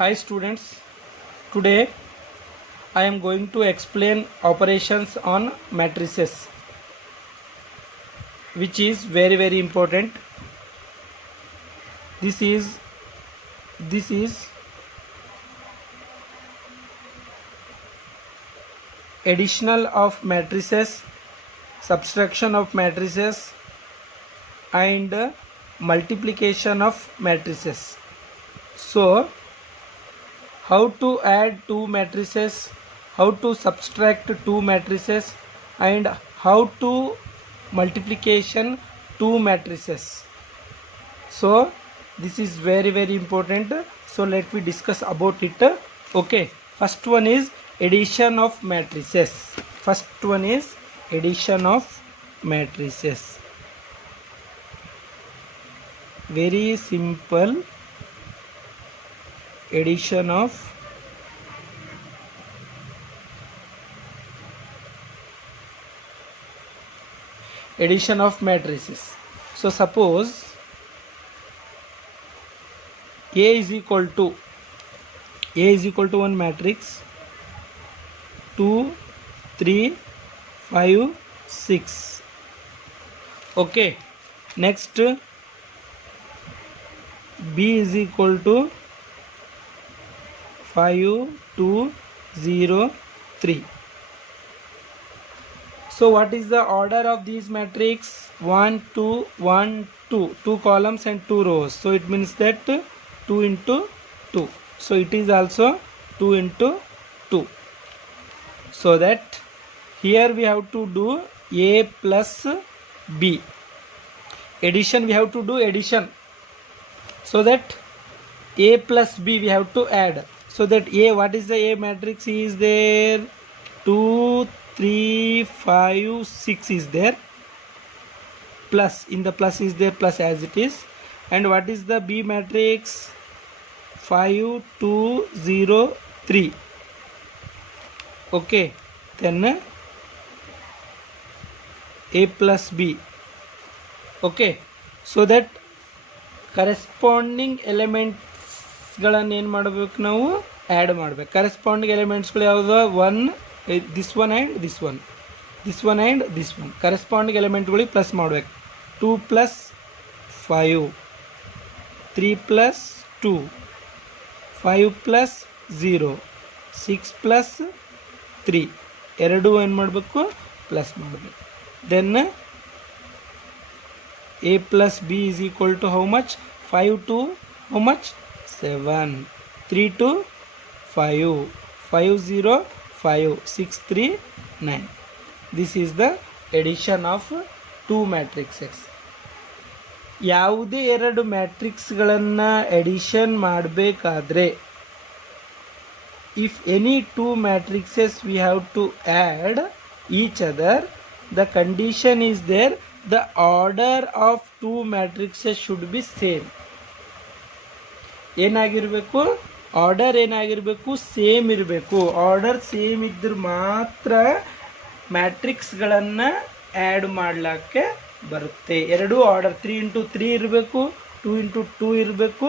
Hi students, today I am going to explain operations on matrices, which is very important. This is additional of matrices, subtraction of matrices and multiplication of matrices. So how to add two matrices, how to subtract two matrices and how to multiplication two matrices. So this is very important. So let me discuss about it. Okay, first one is addition of matrices. First one is addition of matrices. Very simple. Addition of matrices. So suppose A is equal to one matrix 2 3 5 6. Okay, next B is equal to 5 2 0 3. So what is the order of these matrix? 1 2 1 2, 2 columns and 2 rows. So it means that 2 into 2. So it is also 2 into 2. So that here we have to do A plus B. Addition, we have to do addition. So that A plus B we have to add. So that A, what is the A matrix is there? 2 3 5 6 is there. Plus, in the plus is there, plus as it is. And what is the B matrix? 5 2 0 3. Okay, then A plus B. Okay, so that corresponding ಎಲಿಮೆಂಟ್ಸ್ಗಳನ್ನು ಏನು ಮಾಡಬೇಕು, ನಾವು add ಮಾಡಬೇಕು. Corresponding ಎಲಿಮೆಂಟ್ಸ್ಗಳು ಯಾವುದು? This one and this one, this one and this one. Corresponding ಎಲಿಮೆಂಟ್ಗಳಿಗೆ plus ಮಾಡಬೇಕು. 2 + 5, 3 + 2, 5 + 0, 6 + 3. ಎರಡೂ ಏನು ಮಾಡಬೇಕು? ಪ್ಲಸ್ ಮಾಡಬೇಕು. Then A plus B is equal to how much? 5 to how much? 7. 3 to 5. 5 0 5. 6 3 9. This is the addition of two matrices. ಯಾವುದೇ ಎರಡು ಮ್ಯಾಟ್ರಿಕ್ಸ್ಗಳನ್ನು edition ಮಾಡಬೇಕಾದ್ರೆ if any two matrices we have to add each other, the condition is there, the order of two matrices should be same. ಏನಾಗಿರಬೇಕು? Order ಏನಾಗಿರಬೇಕು? Same ಇರಬೇಕು. Order same ಇದ್ರೆ ಮಾತ್ರ ಮ್ಯಾಟ್ರಿಕ್ಸ್ಗಳನ್ನು add ಮಾಡಲಿಕ್ಕೆ ಬರುತ್ತೆ. ಎರಡೂ ಆರ್ಡರ್ 3 × 3 ಇರಬೇಕು, 2 × 2 ಇರಬೇಕು,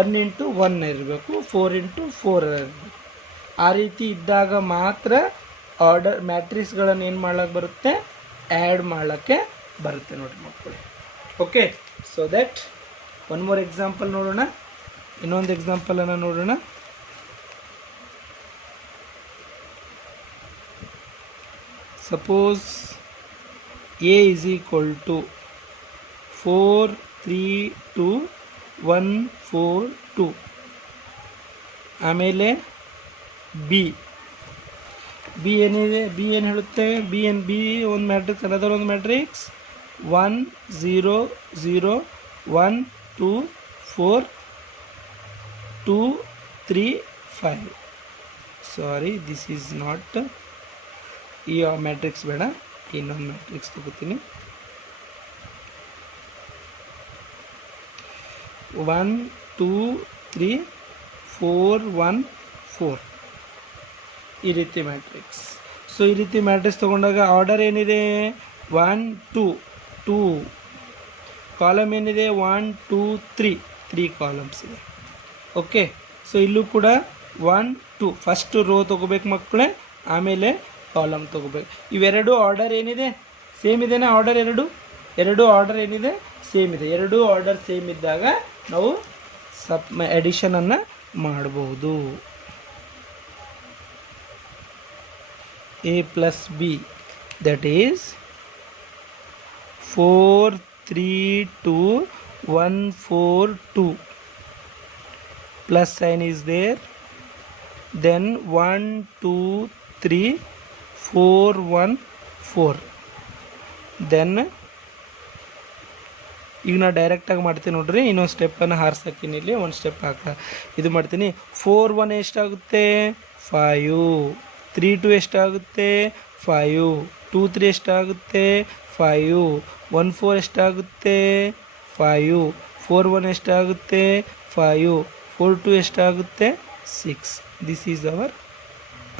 1 × 1 ಇರಬೇಕು, 4 × 4 ಇರಬೇಕು. ಆ ರೀತಿ ಇದ್ದಾಗ ಮಾತ್ರ ಆರ್ಡರ್ ಮ್ಯಾಟ್ರಿಕ್ಸ್ಗಳನ್ನು ಏನು ಮಾಡ್ಲಿಕ್ಕೆ ಬರುತ್ತೆ? ಆ್ಯಡ್ ಮಾಡೋಕ್ಕೆ ಬರುತ್ತೆ ನೋಡಿ ಮಕ್ಕಳು. Okay, so that one more example ನೋಡೋಣ. ಇನ್ನೊಂದು ಎಕ್ಸಾಂಪಲನ್ನು ನೋಡೋಣ. Suppose A is equal to 4 3 2 1 4 2. ಆಮೇಲೆ ಬಿ ಏನಿದೆ? ಬಿ ಏನು ಹೇಳುತ್ತೆ? ಬಿ ಒಂದು ಮ್ಯಾಟ್ರಿಕ್ಸ್, ಅನದರ್ ಒಂದು matrix 1 0 0 1 2 4 2 3 5. Sorry, this is not. ಈ ಮ್ಯಾಟ್ರಿಕ್ಸ್ ಬೇಡ, ಇನ್ನೊಂದು ಮ್ಯಾಟ್ರಿಕ್ಸ್ ತಗೋತೀನಿ. 1 2 3 4 1 4. ಈ ರೀತಿ ಮ್ಯಾಟ್ರಿಕ್ಸ್. ಸೊ ಈ ರೀತಿ ಮ್ಯಾಟ್ರಿಕ್ಸ್ ತೊಗೊಂಡಾಗ ಆರ್ಡರ್ ಏನಿದೆ? 1 2 2. ಕಾಲಮ್ ಏನಿದೆ? 1 2 3 ಕಾಲಮ್ಸ್ ಇದೆ. ಓಕೆ, ಸೊ ಇಲ್ಲೂ ಕೂಡ 1 2 ಫಸ್ಟ್ ರೋ ತೊಗೋಬೇಕು ಮಕ್ಕಳೇ, ಆಮೇಲೆ ಕಾಲಮ್ ತೊಗೋಬೇಕು. ಇವೆರಡು ಆರ್ಡರ್ ಏನಿದೆ ಸೇಮ್ ಇದೆನಾ? ಆರ್ಡರ್ ಎರಡು ಆರ್ಡರ್ ಏನಿದೆ ಸೇಮ್ ಇದೆ. ಎರಡೂ ಆರ್ಡರ್ ಸೇಮ್ ಇದ್ದಾಗ ನಾವು ಎಡಿಷನನ್ನು ಮಾಡಬಹುದು. a plus b, that is 4 3 2 1 4 2, plus sign is there, then 1 2 3 4 1 4. then ಈಗ ನಾ ಡೈರೆಕ್ಟಾಗಿ ಮಾಡ್ತೀನಿ ನೋಡ್ರಿ, ಇನ್ನೊಂದು ಸ್ಟೆಪ್ಪನ್ನು ಹಾರ್ಸಕ್ಕಿನಿ, ಇಲ್ಲಿ ಒಂದು ಸ್ಟೆಪ್ ಇದು ಮಾಡ್ತೀನಿ. 4 1 ಎಷ್ಟಾಗುತ್ತೆ? 5. 3 2 ಎಷ್ಟಾಗುತ್ತೆ? 5. 2 3 ಎಷ್ಟಾಗುತ್ತೆ? 5. 1 4 ಎಷ್ಟಾಗುತ್ತೆ? 5. 4 1 ಎಷ್ಟಾಗುತ್ತೆ? 5. 4 2 ಎಷ್ಟಾಗುತ್ತೆ? 6. This is our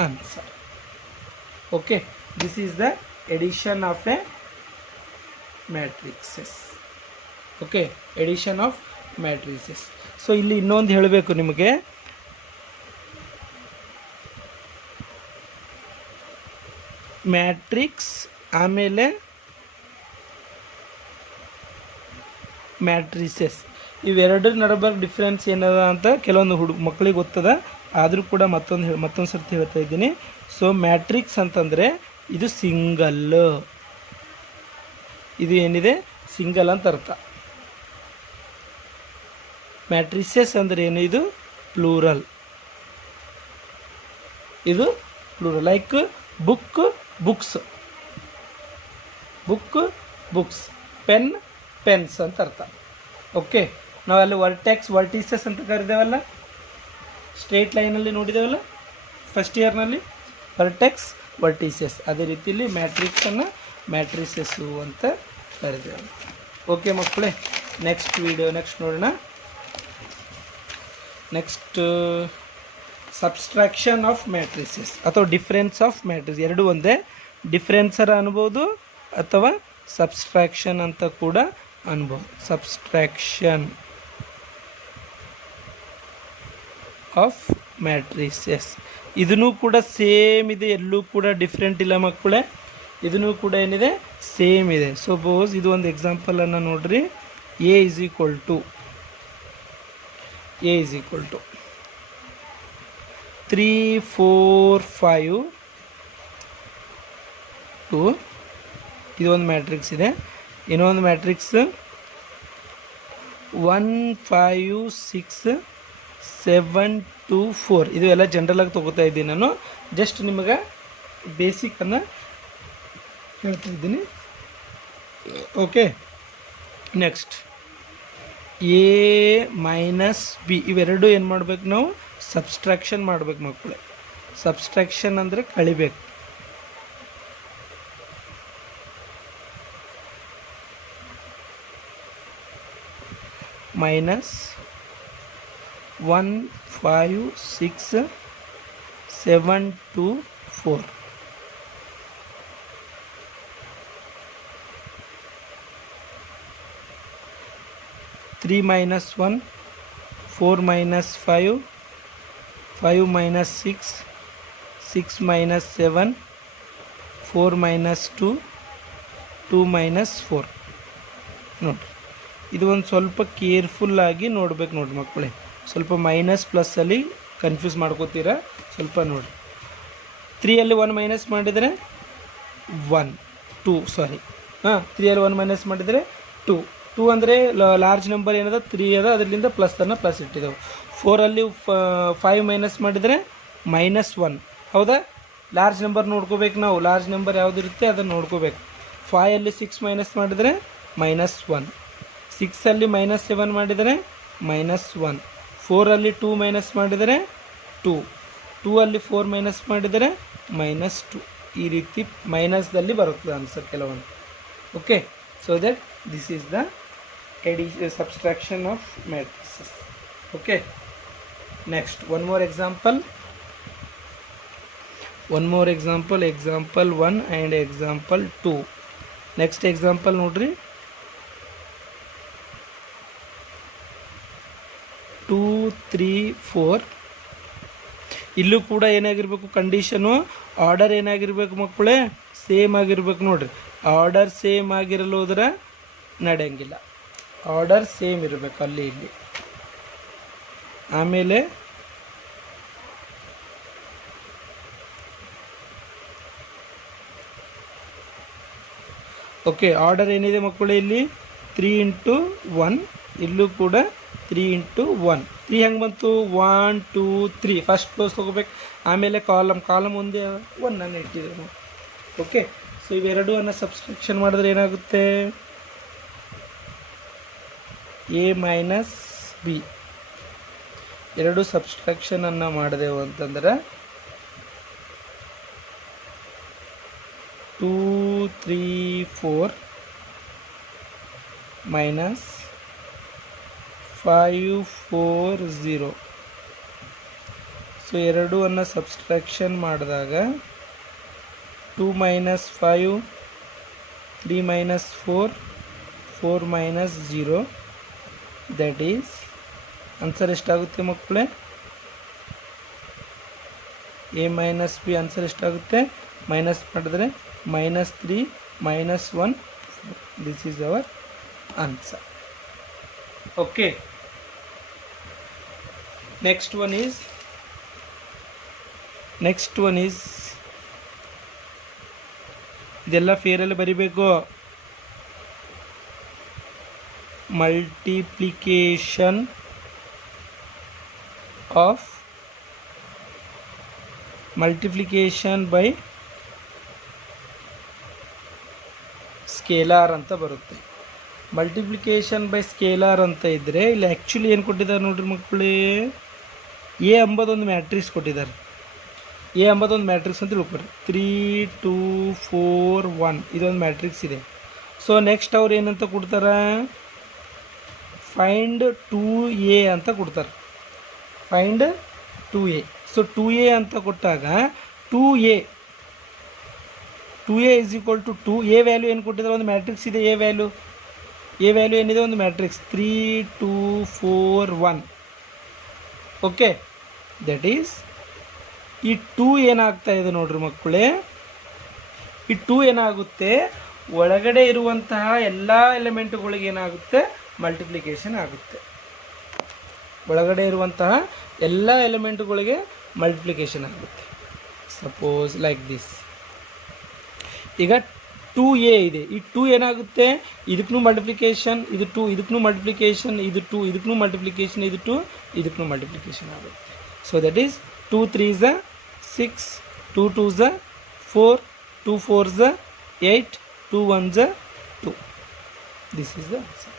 answer. Okay, this is the addition of a matrixes. Okay, addition of matrices. So ಇಲ್ಲಿ ಇನ್ನೊಂದು ಹೇಳಬೇಕು ನಿಮಗೆ, ಮ್ಯಾಟ್ರಿಕ್ಸ್ ಆಮೇಲೆ ಮ್ಯಾಟ್ರಿಸಸ್ ಇವೆರಡರ ನಡುವೆ ಡಿಫ್ರೆನ್ಸ್ ಏನದ ಅಂತ ಕೆಲವೊಂದು ಮಕ್ಕಳಿಗೆ ಗೊತ್ತದ, ಆದರೂ ಕೂಡ ಮತ್ತೊಂದು ಸರ್ತಿ ಹೇಳ್ತಾ ಇದ್ದೀನಿ. ಸೊ ಮ್ಯಾಟ್ರಿಕ್ಸ್ ಅಂತಂದರೆ ಇದು ಸಿಂಗಲ್, ಇದು ಏನಿದೆ ಸಿಂಗಲ್ ಅಂತ ಅರ್ಥ. ಮ್ಯಾಟ್ರಿಸಸ್ ಅಂದರೆ ಏನು? ಇದು ಪ್ಲೂರಲ್, ಇದು plural. Like book books, book books, pen pens ಅಂತ ಅರ್ಥ. ಓಕೆ, ನಾವಲ್ಲಿ ವರ್ಟಿಸಸ್ ಅಂತ ಕರಿದೇವಲ್ಲ, ಸ್ಟ್ರೇಟ್ ಲೈನಲ್ಲಿ ನೋಡಿದೇವಲ್ಲ ಫಸ್ಟ್ ಇಯರ್ನಲ್ಲಿ, ವರ್ಟಿಸಸ್. ಅದೇ ರೀತಿಯಲ್ಲಿ ಮ್ಯಾಟ್ರಿಕ್ಸನ್ನು ಮ್ಯಾಟ್ರಿಸಸ್ಸು ಅಂತ ಕರಿದೇವೆ. ಓಕೆ ಮಕ್ಕಳೇ, ನೆಕ್ಸ್ಟ್ ನೋಡೋಣ. ನೆಕ್ಸ್ಟ್ ಸಬ್ಸ್ಟ್ರಾಕ್ಷನ್ ಆಫ್ ಮ್ಯಾಟ್ರಿಸಸ್ ಅಥವಾ ಡಿಫ್ರೆನ್ಸ್ ಆಫ್ ಮ್ಯಾಟ್ರಿಕ್ಸ್, ಎರಡು ಒಂದೇ. ಡಿಫ್ರೆನ್ಸರ ಅನ್ಬೋದು ಅಥವಾ ಸಬ್ಸ್ಟ್ರಾಕ್ಷನ್ ಅಂತ ಕೂಡ ಅನ್ಬೋದು. ಸಬ್ಸ್ಟ್ರಾಕ್ಷನ್ ಆಫ್ ಮ್ಯಾಟ್ರಿಸಸ್, ಇದನ್ನು ಕೂಡ ಸೇಮ್ ಇದೆ, ಎಲ್ಲೂ ಕೂಡ ಡಿಫ್ರೆಂಟ್ ಇಲ್ಲ ಮಕ್ಕಳೇ, ಇದನ್ನು ಕೂಡ ಏನಿದೆ ಸೇಮ್ ಇದೆ. ಸಪೋಸ್ ಇದು ಒಂದು ಎಕ್ಸಾಂಪಲನ್ನು ನೋಡ್ರಿ. ಎ ಇಸ್ ಈಕ್ವಲ್ ಟು 3 4 5 2, ಇದು ಒಂದು ಮ್ಯಾಟ್ರಿಕ್ಸ್ ಇದೆ. ಇನ್ನೊಂದು ಮ್ಯಾಟ್ರಿಕ್ಸ್ 1 5 6 7 2 4. ಇದು ಎಲ್ಲ ಜನರಲಾಗಿ ತೊಗೋತಾ ಇದ್ದೀನಿ ನಾನು, ಜಸ್ಟ್ ನಿಮಗೆ ಬೇಸಿಕನ್ನು ಹೇಳ್ತಾ ಇದ್ದೀನಿ. Okay, next A minus B, ಇವೆರಡು ಏನು ಮಾಡಬೇಕು ನಾವು? ಸಬ್ಸ್ಟ್ರಾಕ್ಷನ್ ಮಾಡಬೇಕು ಮಕ್ಕಳೇ. ಸಬ್ಸ್ಟ್ರಾಕ್ಷನ್ ಅಂದರೆ ಕಳಿಬೇಕು. Minus 1 5 6 7 2 4. 3 minus 1, 4 minus 5, 5 minus 6, 6 minus 7, 4 minus 2, 2 minus 4. ನೋಡಿ, ಇದು ಒಂದು ಸ್ವಲ್ಪ ಕೇರ್ಫುಲ್ಲಾಗಿ ನೋಡ್ಬೇಕು ನೋಡಿ ಮಕ್ಕಳೇ. ಸ್ವಲ್ಪ ಮೈನಸ್ ಪ್ಲಸ್ಸಲ್ಲಿ ಕನ್ಫ್ಯೂಸ್ ಮಾಡ್ಕೋತೀರಾ, ಸ್ವಲ್ಪ ನೋಡಿ. 3ಯಲ್ಲಿ 1 ಮೈನಸ್ ಮಾಡಿದರೆ 1 2 ಸಾರಿ 3ಯಲ್ಲಿ 1 ಮೈನಸ್ ಮಾಡಿದರೆ 2 2 ಅಂದರೆ ಲಾರ್ಜ್ ನಂಬರ್ ಏನದ 3 ಅದ, ಅದರಿಂದ ಪ್ಲಸ್ ಇಟ್ಟಿದ್ದೆವು. 4ಅಲ್ಲಿ 5 ಮೈನಸ್ ಮಾಡಿದರೆ -1, ಹೌದಾ? ಲಾರ್ಜ್ ನಂಬರ್ ನೋಡ್ಕೋಬೇಕು ನಾವು, ಲಾರ್ಜ್ ನಂಬರ್ ಯಾವುದಿರುತ್ತೆ ಅದನ್ನು ನೋಡ್ಕೋಬೇಕು. 5ಅಲ್ಲಿ 6 ಮೈನಸ್ ಮಾಡಿದರೆ -1, 6ಅಲ್ಲಿ -7 ಮಾಡಿದರೆ -1, 4ಅಲ್ಲಿ 2 ಮೈನಸ್ ಮಾಡಿದರೆ 2, 2ಅಲ್ಲಿ 4 ಮೈನಸ್ ಮಾಡಿದರೆ -2. ಈ ರೀತಿ ಮೈನಸ್ದಲ್ಲಿ ಬರುತ್ತದೆ ಆನ್ಸರ್ ಕೆಲವೊಂದು. Okay, so that this is the subtraction of matrices. Okay, next one more example, example 1 and example 2. next example nodri, 2 3 4. ಇಲ್ಲೂ ಕೂಡ ಏನಾಗಿರಬೇಕು ಕಂಡೀಷನು, ಆರ್ಡರ್ ಏನಾಗಿರ್ಬೇಕು ಮಕ್ಕಳೇ, ಸೇಮ್ ಆಗಿರ್ಬೇಕು ನೋಡ್ರಿ. ಆರ್ಡರ್ ಸೇಮ್ ಆಗಿರಲು ಹೋದ್ರೆ ನಡೆಯಂಗಿಲ್ಲ, ಆರ್ಡರ್ ಸೇಮ್ ಇರಬೇಕು ಅಲ್ಲಿ ಇಲ್ಲಿ. ಆಮೇಲೆ ಓಕೆ, ಆರ್ಡರ್ ಏನಿದೆ ಮಕ್ಕಳು ಇಲ್ಲಿ 3 into 1, ಇಲ್ಲೂ ಕೂಡ 3 into 1. 3 ಹೆಂಗೆ ಬಂತು, 1 2 3 ಫಸ್ಟ್ ಕ್ಲೋಸ್ ತೊಗೋಬೇಕು. ಆಮೇಲೆ ಕಾಲಮ್ ಒಂದೇ 1 ಅನ್ನು ಇಟ್ಟಿದ್ದೇವೆ ನಾವು. ಓಕೆ, ಸೊ ಇವೆರಡೂ ಅನ್ನು ಸಬ್ಸ್ಟ್ರಾಕ್ಷನ್ ಮಾಡಿದ್ರೆ ಏನಾಗುತ್ತೆ, ಎ ಮೈನಸ್ ಬಿ. ಎರಡು ಸಬ್ಸ್ಟ್ರಾಕ್ಷನನ್ನು ಮಾಡಿದೆವು ಅಂತಂದ್ರೆ 2 3 4 ಮೈನಸ್ 5 4 0. ಸೊ ಎರಡೂ ಅನ್ನು ಸಬ್ಸ್ಟ್ರಾಕ್ಷನ್ ಮಾಡಿದಾಗ 2 minus 5 3 minus 4 4 minus 0, that is answer ಎಷ್ಟಾಗುತ್ತೆ ಮಕ್ಕಳೇ, ಎ ಮೈನಸ್ ಬಿ ಆನ್ಸರ್ ಎಷ್ಟಾಗುತ್ತೆ, ಮೈನಸ್ ಮಾಡಿದ್ರೆ -3 -1, this is our answer. Okay, next one is ಇದೆಲ್ಲ ಫೇರಲ್ಲಿ ಬರಿಬೇಕು. ಮಲ್ಟಿಪ್ಲಿಕೇಶನ್ ಬೈ ಸ್ಕೇಲಾರ್ ಅಂತ ಬರುತ್ತೆ. ಮಲ್ಟಿಪ್ಲಿಕೇಶನ್ ಬೈ ಸ್ಕೇಲಾರ್ ಅಂತ ಇದ್ದರೆ ಇಲ್ಲಿ ಆ್ಯಕ್ಚುಲಿ ಏನು ಕೊಟ್ಟಿದ್ದಾರೆ ನೋಡ್ರಿ ಮಕ್ಕಳೇ, ಎ ಎಂಬುದೊಂದು ಮ್ಯಾಟ್ರಿಕ್ಸ್ ಕೊಟ್ಟಿದ್ದಾರೆ. ಎ ಎಂಬುದೊಂದು ಮ್ಯಾಟ್ರಿಕ್ಸ್ ಅಂತ ತಿಳ್ಕೊರಿ. 3 2 4 1 ಇದೊಂದು ಮ್ಯಾಟ್ರಿಕ್ಸ್ ಇದೆ. ಸೊ ನೆಕ್ಸ್ಟ್ ಅವ್ರು ಏನಂತ ಕೊಡ್ತಾರೆ, ಫೈಂಡ್ 2a ಅಂತ ಕೊಡ್ತಾರೆ. Find 2a. ಸೊ 2a ಅಂತ ಕೊಟ್ಟಾಗ 2a is equal to 2. A value ಏನು ಕೊಟ್ಟಿದ್ದಾರೆ, ಒಂದು ಮ್ಯಾಟ್ರಿಕ್ಸ್ ಇದೆ. ಎ ವ್ಯಾಲ್ಯೂ ಏನಿದೆ, ಒಂದು ಮ್ಯಾಟ್ರಿಕ್ಸ್ 3 2 4 1. ಓಕೆ, ದಟ್ ಈಸ್ ಈ 2 ಏನಾಗ್ತಾ ಇದೆ ನೋಡ್ರಿ ಮಕ್ಕಳೇ, ಈ 2 ಏನಾಗುತ್ತೆ, ಒಳಗಡೆ ಇರುವಂತಹ ಎಲ್ಲ ಎಲಿಮೆಂಟ್ಗಳಿಗೆ ಏನಾಗುತ್ತೆ, ಮಲ್ಟಿಪ್ಲಿಕೇಶನ್ ಆಗುತ್ತೆ. ಒಳಗಡೆ ಇರುವಂತಹ ಎಲ್ಲ ಎಲಿಮೆಂಟ್ಗಳಿಗೆ ಮಲ್ಟಿಪ್ಲಿಕೇಶನ್ ಆಗುತ್ತೆ. Suppose like this. ಈಗ 2a ಇದೆ, ಈ 2 ಏನಾಗುತ್ತೆ, ಇದಕ್ಕೂ ಮಲ್ಟಿಪ್ಲಿಕೇಶನ್, ಇದು 2 ಇದಕ್ಕೂ ಮಲ್ಟಿಪ್ಲಿಕೇಶನ್, ಇದು 2 ಇದಕ್ಕೂ ಮಲ್ಟಿಪ್ಲಿಕೇಶನ್, ಇದು 2 ಇದಕ್ಕೂ ಮಲ್ಟಿಪ್ಲಿಕೇಶನ್ ಆಗುತ್ತೆ. So that is 2 3s 6, 2 2s 4, 2 4s 8, 2 1s 2. This is the answer.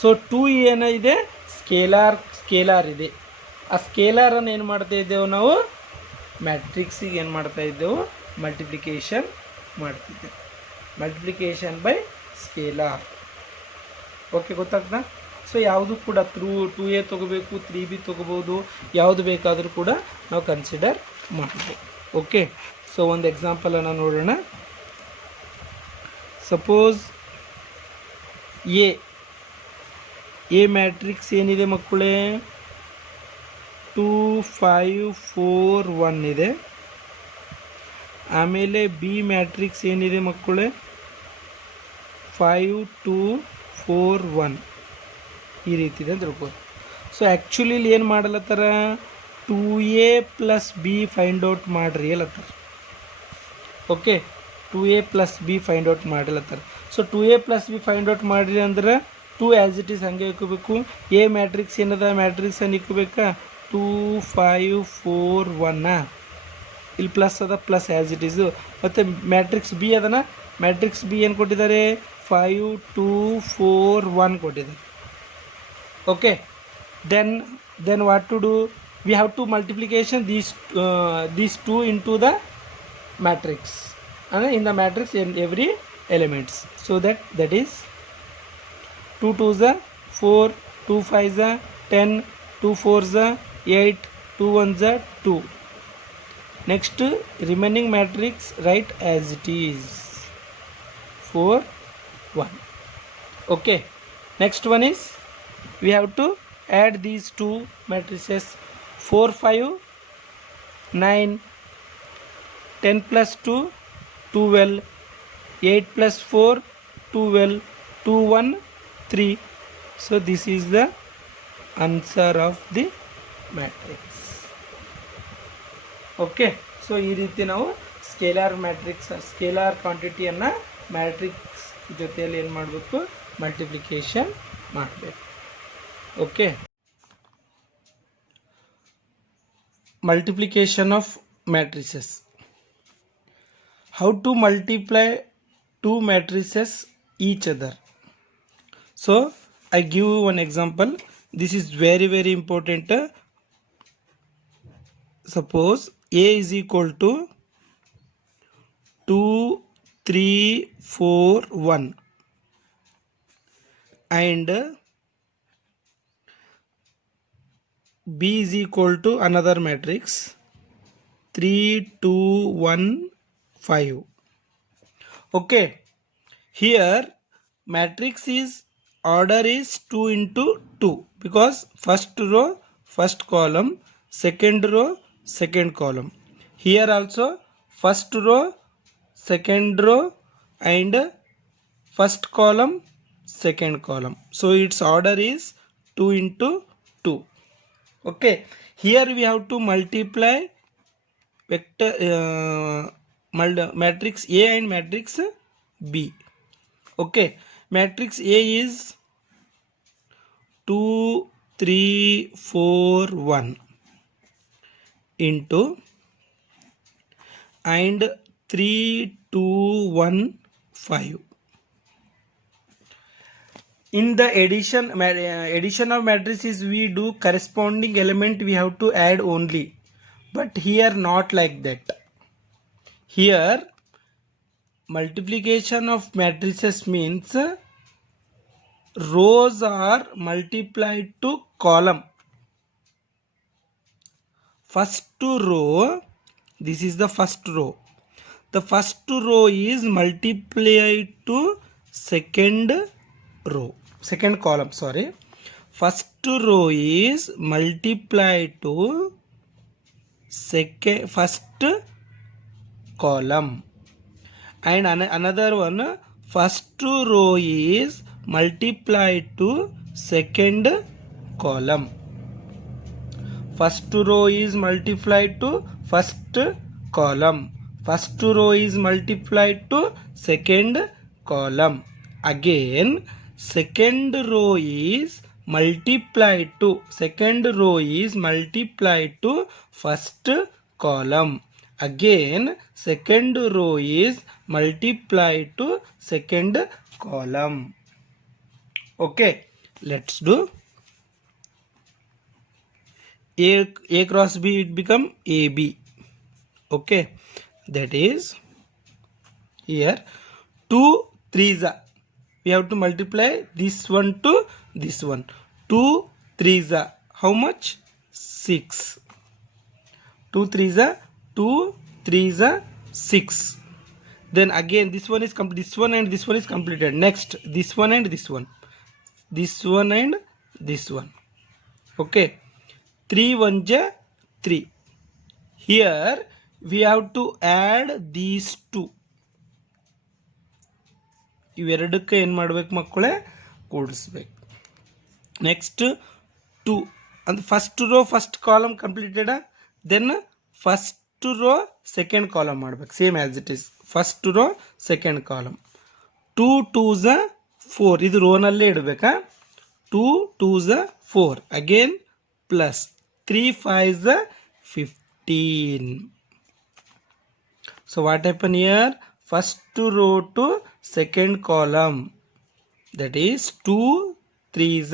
So 2 ಏನಿದೆ, ಸ್ಕೇಲಾರ್ ಇದೆ. ಆ ಸ್ಕೇಲಾರನ್ನು ಏನು ಮಾಡ್ತಾ ಇದ್ದೇವೆ ನಾವು, ಮ್ಯಾಟ್ರಿಕ್ಸಿಗೆ ಏನು ಮಾಡ್ತಾ ಇದ್ದೆವು, ಮಲ್ಟಿಪ್ಲಿಕೇಶನ್ ಮಾಡ್ತಿದ್ದೇವೆ. Multiplication by scalar. ಓಕೆ, ಗೊತ್ತಾಗ್ತಾ? ಸೊ ಯಾವುದು ಕೂಡ 2a ತೊಗೋಬೇಕು, 3b ತೊಗೋಬೋದು, ಯಾವುದು ಬೇಕಾದರೂ ಕೂಡ ನಾವು ಕನ್ಸಿಡರ್ ಮಾಡ್ಬೋದು. ಓಕೆ, ಸೊ ಒಂದು ಎಕ್ಸಾಂಪಲನ್ನು ನೋಡೋಣ. ಸಪೋಸ್ ಎ ಮ್ಯಾಟ್ರಿಕ್ಸ್ ಏನಿದೆ ಮಕ್ಕಳೇ, 2 5 4 1 ಇದೆ. ಆಮೇಲೆ ಬಿ ಮ್ಯಾಟ್ರಿಕ್ಸ್ ಏನಿದೆ ಮಕ್ಕಳೇ, 5 2 4 1 ಈ ರೀತಿ ಇದೆ ಅಂತ ತಿಳ್ಕೊ. ಸೊ ಆ್ಯಕ್ಚುಲಿ ಇಲ್ಲಿ ಏನು ಮಾಡಲತ್ತಾರ, 2a + b ಫೈಂಡ್ ಔಟ್ ಮಾಡ್ರಿ ಅಲ್ಲತ್ತಾರ. Okay, 2a + b find out ಮಾಡಿಲತ್ತಾರ. So 2a + b find out ಮಾಡಿರಿ ಅಂದ್ರೆ 2 ಆ್ಯಸ್ ಇಟ್ ಈಸ್ ಹಾಗೆ ಇಕ್ಕೋಬೇಕು. ಎ ಮ್ಯಾಟ್ರಿಕ್ಸ್ ಏನದ, ಮ್ಯಾಟ್ರಿಕ್ಸನ್ನು ಇಕ್ಕೋಬೇಕಾ, 2 5 4 1 ಇಲ್ಲಿ ಪ್ಲಸ್ ಅದ, ಪ್ಲಸ್ ಆ್ಯಸ್ ಇಟ್ ಈಸು. ಮತ್ತು ಮ್ಯಾಟ್ರಿಕ್ಸ್ ಬಿ ಅದನ, ಮ್ಯಾಟ್ರಿಕ್ಸ್ ಬಿ ಏನು ಕೊಟ್ಟಿದ್ದಾರೆ, 5 2 4 1 ಕೊಟ್ಟಿದ್ದಾರೆ. Okay, then what to do, we have to multiplication these two into the matrix, and in the matrix in every elements. So that is 2 2s 4, 2 5s 10, 2 4s 8, 2 1s 2. Next remaining matrix write as it is 4 1. Okay, next one is we have to add these two matrices. 4 5 9, 10 plus 2 12, 8 plus 4 12, 2 1 3. So this is the answer of the matrix. Okay, so ಈ ರೀತಿ ನಾವು scalar matrix scalar ಕ್ವಾಂಟಿಟಿಯನ್ನು matrix ಜೊತೆಯಲ್ಲಿ ಏನು ಮಾಡಬೇಕು, multiplication ಮಾಡಬೇಕು. Okay, multiplication of matrices. How to multiply two matrices each other? So I give you one example. This is very important. Suppose A is equal to 2 3 4 1 and B is equal to another matrix 3 2 1 5. Okay, here matrix is order is 2 into 2 because first row first column, second row second column. Here also first row second row and first column second column. So its order is 2 into 2. Okay, here we have to multiply vector matrix A and matrix B. Okay, matrix A is 2 3 4 1 into and 3 2 1 5. In the addition of matrices we do corresponding element we have to add only, but here not like that. Here multiplication of matrices means rows are multiplied to column. First row, this is the first row. The first row is multiplied to second row, second column, sorry. First row is multiplied to first column, and another one, first row is multiplied to second column. First row is multiplied to first column, first row is multiplied to second column. Again second row is multiplied to first column. Again second row is multiplied to second column. Okay, let's do A cross B, it become AB. Okay, that is here 2 3s are, we have to multiply this one to this one. 2 3s are how much? 6. 2 3s are 2 3s are 6. Then again this one is this one and this one is completed. Next this one and this one, this one and this one. Okay, 3 1 3. Here we have to add these two. ಇವೆರಡಕ್ಕೆ ಏನು ಮಾಡಬೇಕು ಮಕ್ಕಳೇ? ಕೂಡಿಸ್ಬೇಕು. Next 2 and first row first column completed. Then first row second column ಮಾಡಬೇಕು, same as it is. First row second column. 2 2s 4, ಇದು ರೋನಲ್ಲೇ ಇಡಬೇಕಾ? 2 2s 4. Again plus 3 5s 15. So what happen here? First row to second column, that is 2 3s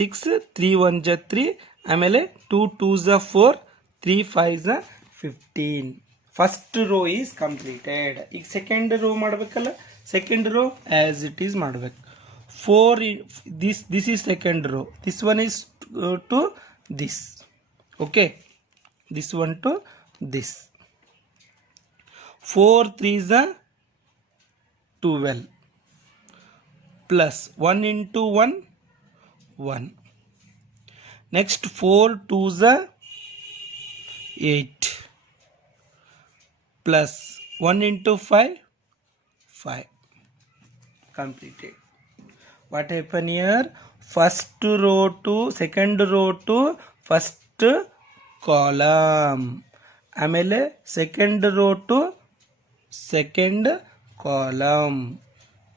6, 3 1s 3, ಆಮೇಲೆ 2 2s 4, 3 5s 15. First row is completed. ಈಗ second rho ಮಾಡಬೇಕಲ್ಲ, second row as it is ಮಾಡಬೇಕು. 4 this is second row, this one is to this. Okay, this one to this. 4 3s 12 plus 1 into 1 1. Next 4 2s are 8 plus 1 into 5 5. Completed. What happened here? First row to second row to first column. ಆಮೇಲೆ second row to second column.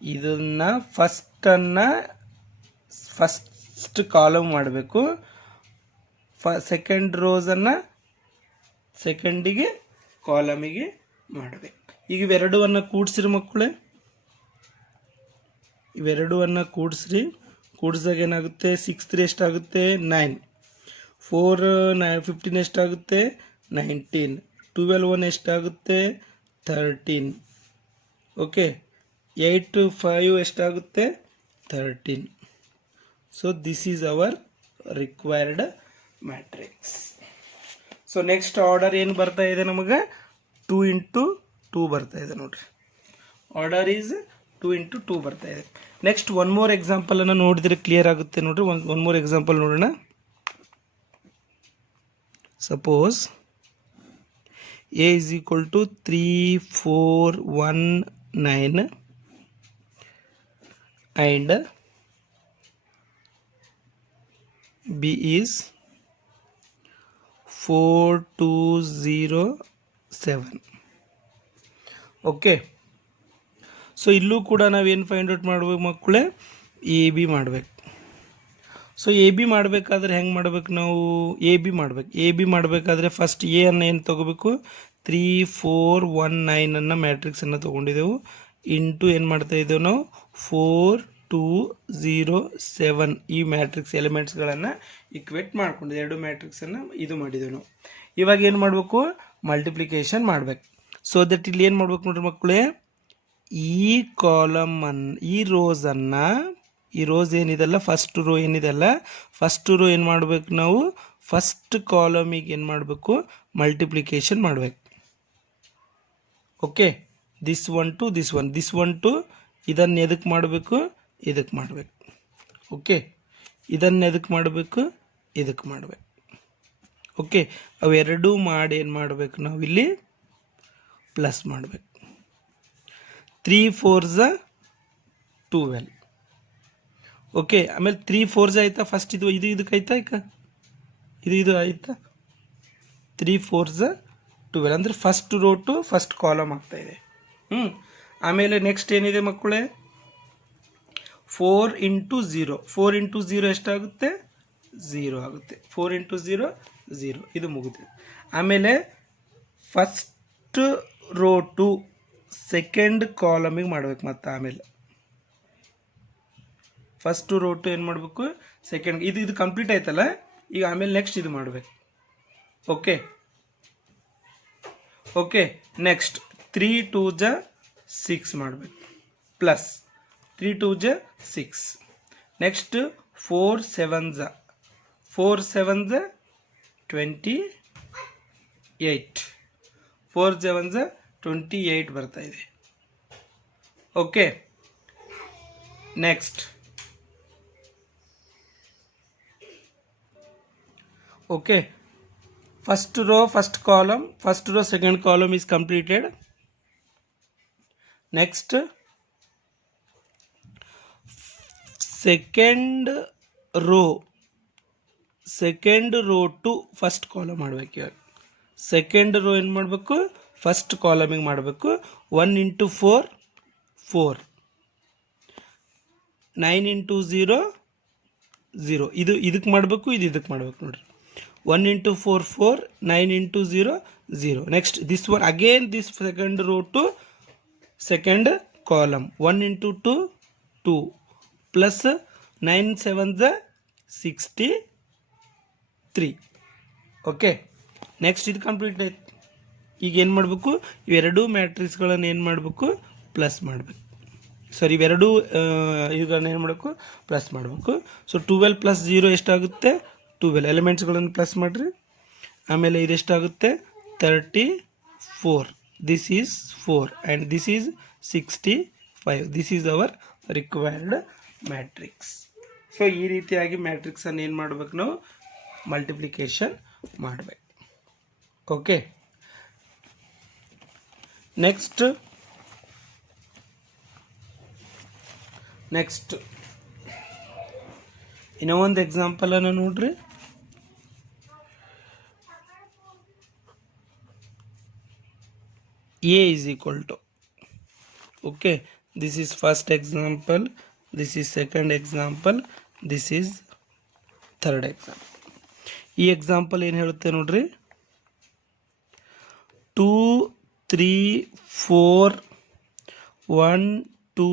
ಇದನ್ನ first column ಮಾಡಬೇಕು. Second ರೋಸನ್ನು ಸೆಕೆಂಡಿಗೆ ಕಾಲಮಿಗೆ ಮಾಡಬೇಕು. ಈಗ ಇವೆರಡನ್ನು ಕೂಡಿಸ್ರಿ ಮಕ್ಕಳೇ. ಇವೆರಡನ್ನು ಕೂಡಿಸಿದಾಗ ಏನಾಗುತ್ತೆ? 6 3 ಎಷ್ಟಾಗುತ್ತೆ? 9. 4 15 ಎಷ್ಟಾಗುತ್ತೆ? 19. 12 1 ಎಷ್ಟಾಗುತ್ತೆ? 13. ಓಕೆ. 8 5 ಎಷ್ಟಾಗುತ್ತೆ? 13. So this is hour required matrix. So next order ಏನು ಬರ್ತಾ ಇದೆ ನಮಗೆ? 2 into 2 ಬರ್ತಾ ಇದೆ ನೋಡ್ರಿ. ಆರ್ಡರ್ ಈಸ್ 2 into 2 ಬರ್ತಾ ಇದೆ. ನೆಕ್ಸ್ಟ್ ಒನ್ ಮೋರ್ ಎಕ್ಸಾಂಪಲ್ ಅನ್ನು ನೋಡಿದ್ರೆ ಕ್ಲಿಯರ್ ಆಗುತ್ತೆ ನೋಡ್ರಿ. ಒನ್ ಮೋರ್ ಎಕ್ಸಾಂಪಲ್ ನೋಡೋಣ. Suppose A is equal to 3 4 1 9 and B is 4 2 0 7. Okay. So ಇಲ್ಲೂ ಕೂಡ ನಾವೇನು ಫೈಂಡ್ ಔಟ್ ಮಾಡಬೇಕು ಮಕ್ಕಳೇ? ಎ ಬಿ ಮಾಡಬೇಕು. ಸೊ ಎ ಬಿ ಮಾಡಬೇಕಾದ್ರೆ ಹೆಂಗೆ ಮಾಡ್ಬೇಕು ನಾವು? ಎ ಬಿ ಮಾಡಬೇಕಾದ್ರೆ ಫಸ್ಟ್ ಎ ಅನ್ನು ಏನು ತೊಗೋಬೇಕು? 3 4 1 9 ಅನ್ನು ಮ್ಯಾಟ್ರಿಕ್ಸನ್ನು ತೊಗೊಂಡಿದ್ದೆವು. ಇಂಟು ಏನು ಮಾಡ್ತಾ ಇದ್ದೇವೆ ನಾವು? 4 2 0 7 ಈ ಮ್ಯಾಟ್ರಿಕ್ಸ್ ಎಲಿಮೆಂಟ್ಸ್ಗಳನ್ನು ಇಕ್ವೇಟ್ ಮಾಡ್ಕೊಂಡಿದ್ದೆ. ಎರಡು ಮ್ಯಾಟ್ರಿಕ್ಸನ್ನು ಇದು ಮಾಡಿದೆವು ನಾವು. ಇವಾಗ ಏನು ಮಾಡಬೇಕು? ಮಲ್ಟಿಪ್ಲಿಕೇಶನ್ ಮಾಡಬೇಕು. ಸೊ ದಟ್ ಇಲ್ಲಿ ಏನು ಮಾಡ್ಬೇಕು ನೋಡ್ರಿ ಮಕ್ಕಳೇ? ಈ ಕಾಲಮನ್ನು ಈ ರೋಸ್ ಏನಿದೆಲ್ಲ ಫಸ್ಟ್ ರೋ ಏನಿದೆಲ್ಲ ಫಸ್ಟ್ ರೋ ಏನು ಮಾಡಬೇಕು ನಾವು? ಫಸ್ಟ್ ಕಾಲಮಿಗೆ ಏನು ಮಾಡಬೇಕು? ಮಲ್ಟಿಪ್ಲಿಕೇಶನ್ ಮಾಡಬೇಕು. ಓಕೆ. ದಿಸ್ ಒನ್ ಟು ಇದನ್ನು ಎದಕ್ಕೆ ಮಾಡಬೇಕು? ಇದಕ್ಕೆ ಮಾಡಬೇಕು. ಓಕೆ. ಇದನ್ನು ಎದಕ್ಕೆ ಮಾಡಬೇಕು? ಇದಕ್ಕೆ ಮಾಡಬೇಕು. ಓಕೆ. ಅವೆರಡೂ ಮಾಡಿ ಏನು ಮಾಡಬೇಕು ನಾವು? ಇಲ್ಲಿ ಪ್ಲಸ್ ಮಾಡಬೇಕು. 3 4s 12. ಓಕೆ. ಆಮೇಲೆ 3 4s ಆಯ್ತಾ? ಫಸ್ಟ್ ಇದಕ್ಕೆ ಆಯ್ತಾ? ಇದು ಆಯ್ತಾ? 3 4s 12 ಅಂದರೆ first row to first column ಆಗ್ತಾ ಇದೆ. ಆಮೇಲೆ ನೆಕ್ಸ್ಟ್ ಏನಿದೆ ಮಕ್ಕಳೇ? 4 into 0. 4 into 0 ಎಷ್ಟಾಗುತ್ತೆ? 0 ಆಗುತ್ತೆ. 4 into 0 0. ಇದು ಮುಗಿದಿದೆ. ಆಮೇಲೆ ಫಸ್ಟ್ ರೋ ಟು ಸೆಕೆಂಡ್ ಕಾಲಮಿಗೆ ಮಾಡ್ಬೇಕು. ಮತ್ತು ಆಮೇಲೆ ಫಸ್ಟ್ ರೋ ಟು ಏನು ಮಾಡಬೇಕು? ಸೆಕೆಂಡ್. ಇದು ಕಂಪ್ಲೀಟ್ ಆಯ್ತಲ್ಲ. ಈಗ ಆಮೇಲೆ ನೆಕ್ಸ್ಟ್ ಇದು ಮಾಡಬೇಕು. ಓಕೆ. ನೆಕ್ಸ್ಟ್ 3 2s 6 ಮಾಡಬೇಕು. Plus 3 2s 6. Next 4 7s 28. 4 7s 28 ಬರ್ತಾ ಇದೆ. Okay. Next okay. First row first column, first row second column is completed. Next second row to first column ಮಾಡಬೇಕು. ಇವಾಗ ಸೆಕೆಂಡ್ ರೋ ಏನು ಮಾಡಬೇಕು? ಫಸ್ಟ್ ಕಾಲಮಿಗೆ ಮಾಡಬೇಕು. 1 into 4 4. 9 into 0 0. ಇದಕ್ಕೆ ಮಾಡಬೇಕು, ಇದಕ್ಕೆ ಮಾಡಬೇಕು ನೋಡ್ರಿ. 1 into 4 4. 9 into 0 0. Next this one again, this second row to second column. 1 into 2 2 plus 9 7s 63. Okay. Next ಇದು ಕಂಪ್ಲೀಟ್ ಆಯ್ತು. ಈಗ ಏನು ಮಾಡಬೇಕು? ಇವೆರಡೂ ಮ್ಯಾಟ್ರಿಕ್ಸ್ಗಳನ್ನು ಏನು ಮಾಡಬೇಕು? ಪ್ಲಸ್ ಮಾಡಬೇಕು. ಸರಿ, ಇವೆರಡೂ ಇವುಗಳನ್ನ ಏನು ಮಾಡಬೇಕು? ಪ್ಲಸ್ ಮಾಡಬೇಕು. ಸೊ 12 plus 0 ಎಷ್ಟಾಗುತ್ತೆ? 12. ಎಲಿಮೆಂಟ್ಸ್ಗಳನ್ನು ಪ್ಲಸ್ ಮಾಡಿರಿ. ಆಮೇಲೆ ಇದೆಷ್ಟಾಗುತ್ತೆ? 34. This is 4 and this is 65. This is hour required matrix. So ಈ ರೀತಿಯಾಗಿ ಮ್ಯಾಟ್ರಿಕ್ಸನ್ನು ಏನು ಮಾಡಬೇಕು ನಾವು ಮಲ್ಟಿಪ್ಲಿಕೇಶನ್ ಮಾಡಬೇಕು. ಓಕೆ, ನೆಕ್ಸ್ಟ್ ಇನ್ನೂ ಒಂದು ಎಕ್ಸಾಂಪಲನ್ನು ನೋಡ್ರಿ. A is equal to, okay, this is first example, this is second example, this is third example. ಈ ಎಕ್ಸಾಂಪಲ್ ಏನು ಹೇಳುತ್ತೆ ನೋಡ್ರಿ, 2 3 4 1 2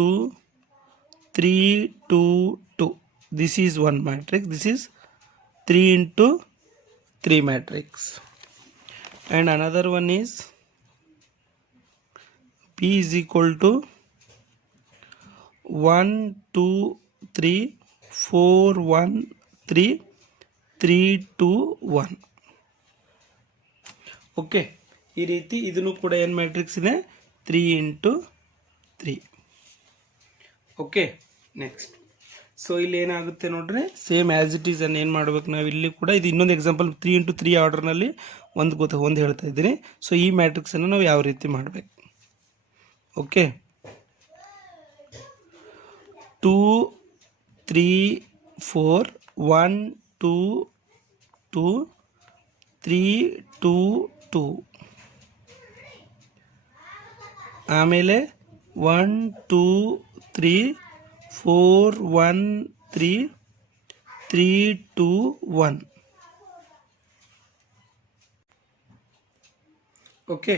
2 3 2 2. This is one matrix, this is 3 into 3 matrix, and another one is P is equal to 1 2 3 4 1 3 3 2 1. Okay, ಈ ರೀತಿ ಇದನ್ನು ಕೂಡ ಏನು matrix ಇದೆ, 3 into 3. Okay, next. ಸೊ ಇಲ್ಲಿ ಏನಾಗುತ್ತೆ ನೋಡ್ರಿ, ಸೇಮ್ ಆ್ಯಸ್ ಇಟ್ ಈಸ್ ಅನ್ನು ಏನು ಮಾಡ್ಬೇಕು ನಾವು ಇಲ್ಲಿ ಕೂಡ. ಇದು ಇನ್ನೊಂದು ಎಕ್ಸಾಂಪಲ್ 3 into 3 ಆರ್ಡರ್ನಲ್ಲಿ ಒಂದು ಹೇಳ್ತಾ ಇದ್ದೀನಿ. ಸೊ ಈ ಮ್ಯಾಟ್ರಿಕ್ಸನ್ನು ನಾವು ಯಾವ ರೀತಿ ಮಾಡಬೇಕು. ಓಕೆ, 2 3 4 1 2 2 3 2 2. ಆಮೇಲೆ 1 2 3 4 1 3 3 2 1. ಓಕೆ,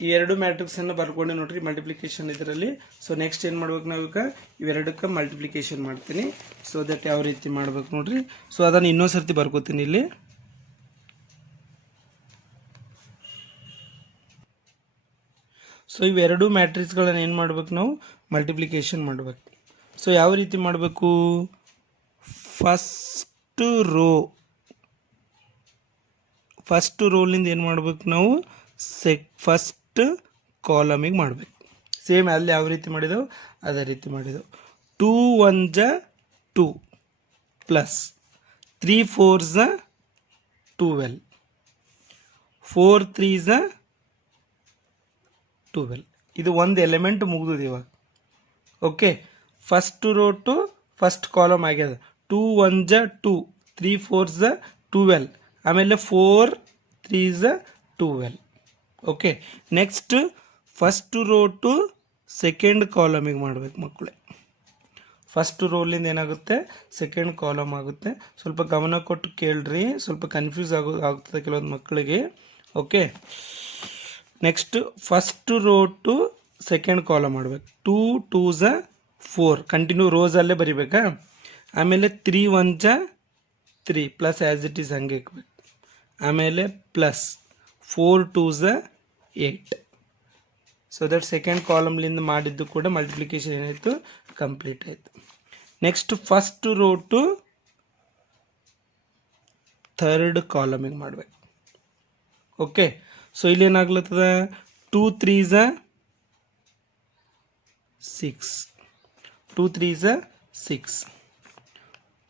ಈ ಎರಡು ಮ್ಯಾಟ್ರಿಕ್ಸನ್ನು ಬರ್ಕೊಂಡೆ ನೋಡ್ರಿ ಮಲ್ಟಿಪ್ಲಿಕೇಶನ್ ಇದರಲ್ಲಿ. ಸೊ ನೆಕ್ಸ್ಟ್ ಏನು ಮಾಡ್ಬೇಕು ನಾವು ಈಗ ಇವೆರಡಕ್ಕೆ ಮಲ್ಟಿಪ್ಲಿಕೇಶನ್ ಮಾಡ್ತೀನಿ. ಸೊ ದಟ್ ಯಾವ ರೀತಿ ಮಾಡ್ಬೇಕು ನೋಡ್ರಿ. ಸೊ ಅದನ್ನು ಇನ್ನೊಂದು ಸರ್ತಿ ಬರ್ಕೋತೀನಿ ಇಲ್ಲಿ. ಸೊ ಇವೆರಡು ಮ್ಯಾಟ್ರಿಕ್ಸ್ಗಳನ್ನು ಏನು ಮಾಡ್ಬೇಕು ನಾವು ಮಲ್ಟಿಪ್ಲಿಕೇಶನ್ ಮಾಡಬೇಕು. ಸೊ ಯಾವ ರೀತಿ ಮಾಡಬೇಕು, ಫಸ್ಟ್ ರೋಲಿಂದ ಏನು ಮಾಡ್ಬೇಕು ನಾವು ಫಸ್ಟ್ ಕಾಲಮಿಗೆ ಮಾಡಬೇಕು. ಸೇಮ್ ಅಲ್ಲಿ ಯಾವ ರೀತಿ ಮಾಡಿದೆವು ಅದೇ ರೀತಿ ಮಾಡಿದೆವು. 2 1 2 ಪ್ಲಸ್ 3 4 12 4 3 12. ಇದು ಒಂದು ಎಲಿಮೆಂಟ್ ಮುಗಿದು ಇವಾಗ. Okay, first row to first column ಆಗ್ಯದ. 2 1 2 3 4 12 ಆಮೇಲೆ 4 3 12. Okay, next first row to second ಕಾಲಮಿಗೆ ಮಾಡಬೇಕು ಮಕ್ಕಳೇ. ಫಸ್ಟ್ ರೋಲಿಂದ ಏನಾಗುತ್ತೆ, ಸೆಕೆಂಡ್ ಕಾಲಮ್ ಆಗುತ್ತೆ. ಸ್ವಲ್ಪ ಗಮನ ಕೊಟ್ಟು ಕೇಳ್ರಿ, ಸ್ವಲ್ಪ ಕನ್ಫ್ಯೂಸ್ ಆಗ್ತದೆ ಕೆಲವೊಂದು ಮಕ್ಕಳಿಗೆ. Okay, next first row to second column ಮಾಡಬೇಕು. 2 2 4 ಕಂಟಿನ್ಯೂ ರೋಸಲ್ಲೇ ಬರಿಬೇಕಾ. ಆಮೇಲೆ 3 1 3 ಪ್ಲಸ್ ಆ್ಯಸ್ ಇಟ್ ಈಸ್ ಹಂಗೆ ಇಕ್ಬೇಕು. ಆಮೇಲೆ ಪ್ಲಸ್ 4 2 8. ಸೊ ದಟ್ ಸೆಕೆಂಡ್ ಕಾಲಮ್ಲಿಂದ ಮಾಡಿದ್ದು ಕೂಡ ಮಲ್ಟಿಪ್ಲಿಕೇಶನ್ ಏನಾಯಿತು, ಕಂಪ್ಲೀಟ್ ಆಯಿತು. Next first row to third ಕಾಲಮಿಗೆ ಮಾಡಬೇಕು. ಓಕೆ, ಸೊ ಇಲ್ಲಿ ಏನಾಗ್ಲತ್ತದ, 2 3 6 2 3 6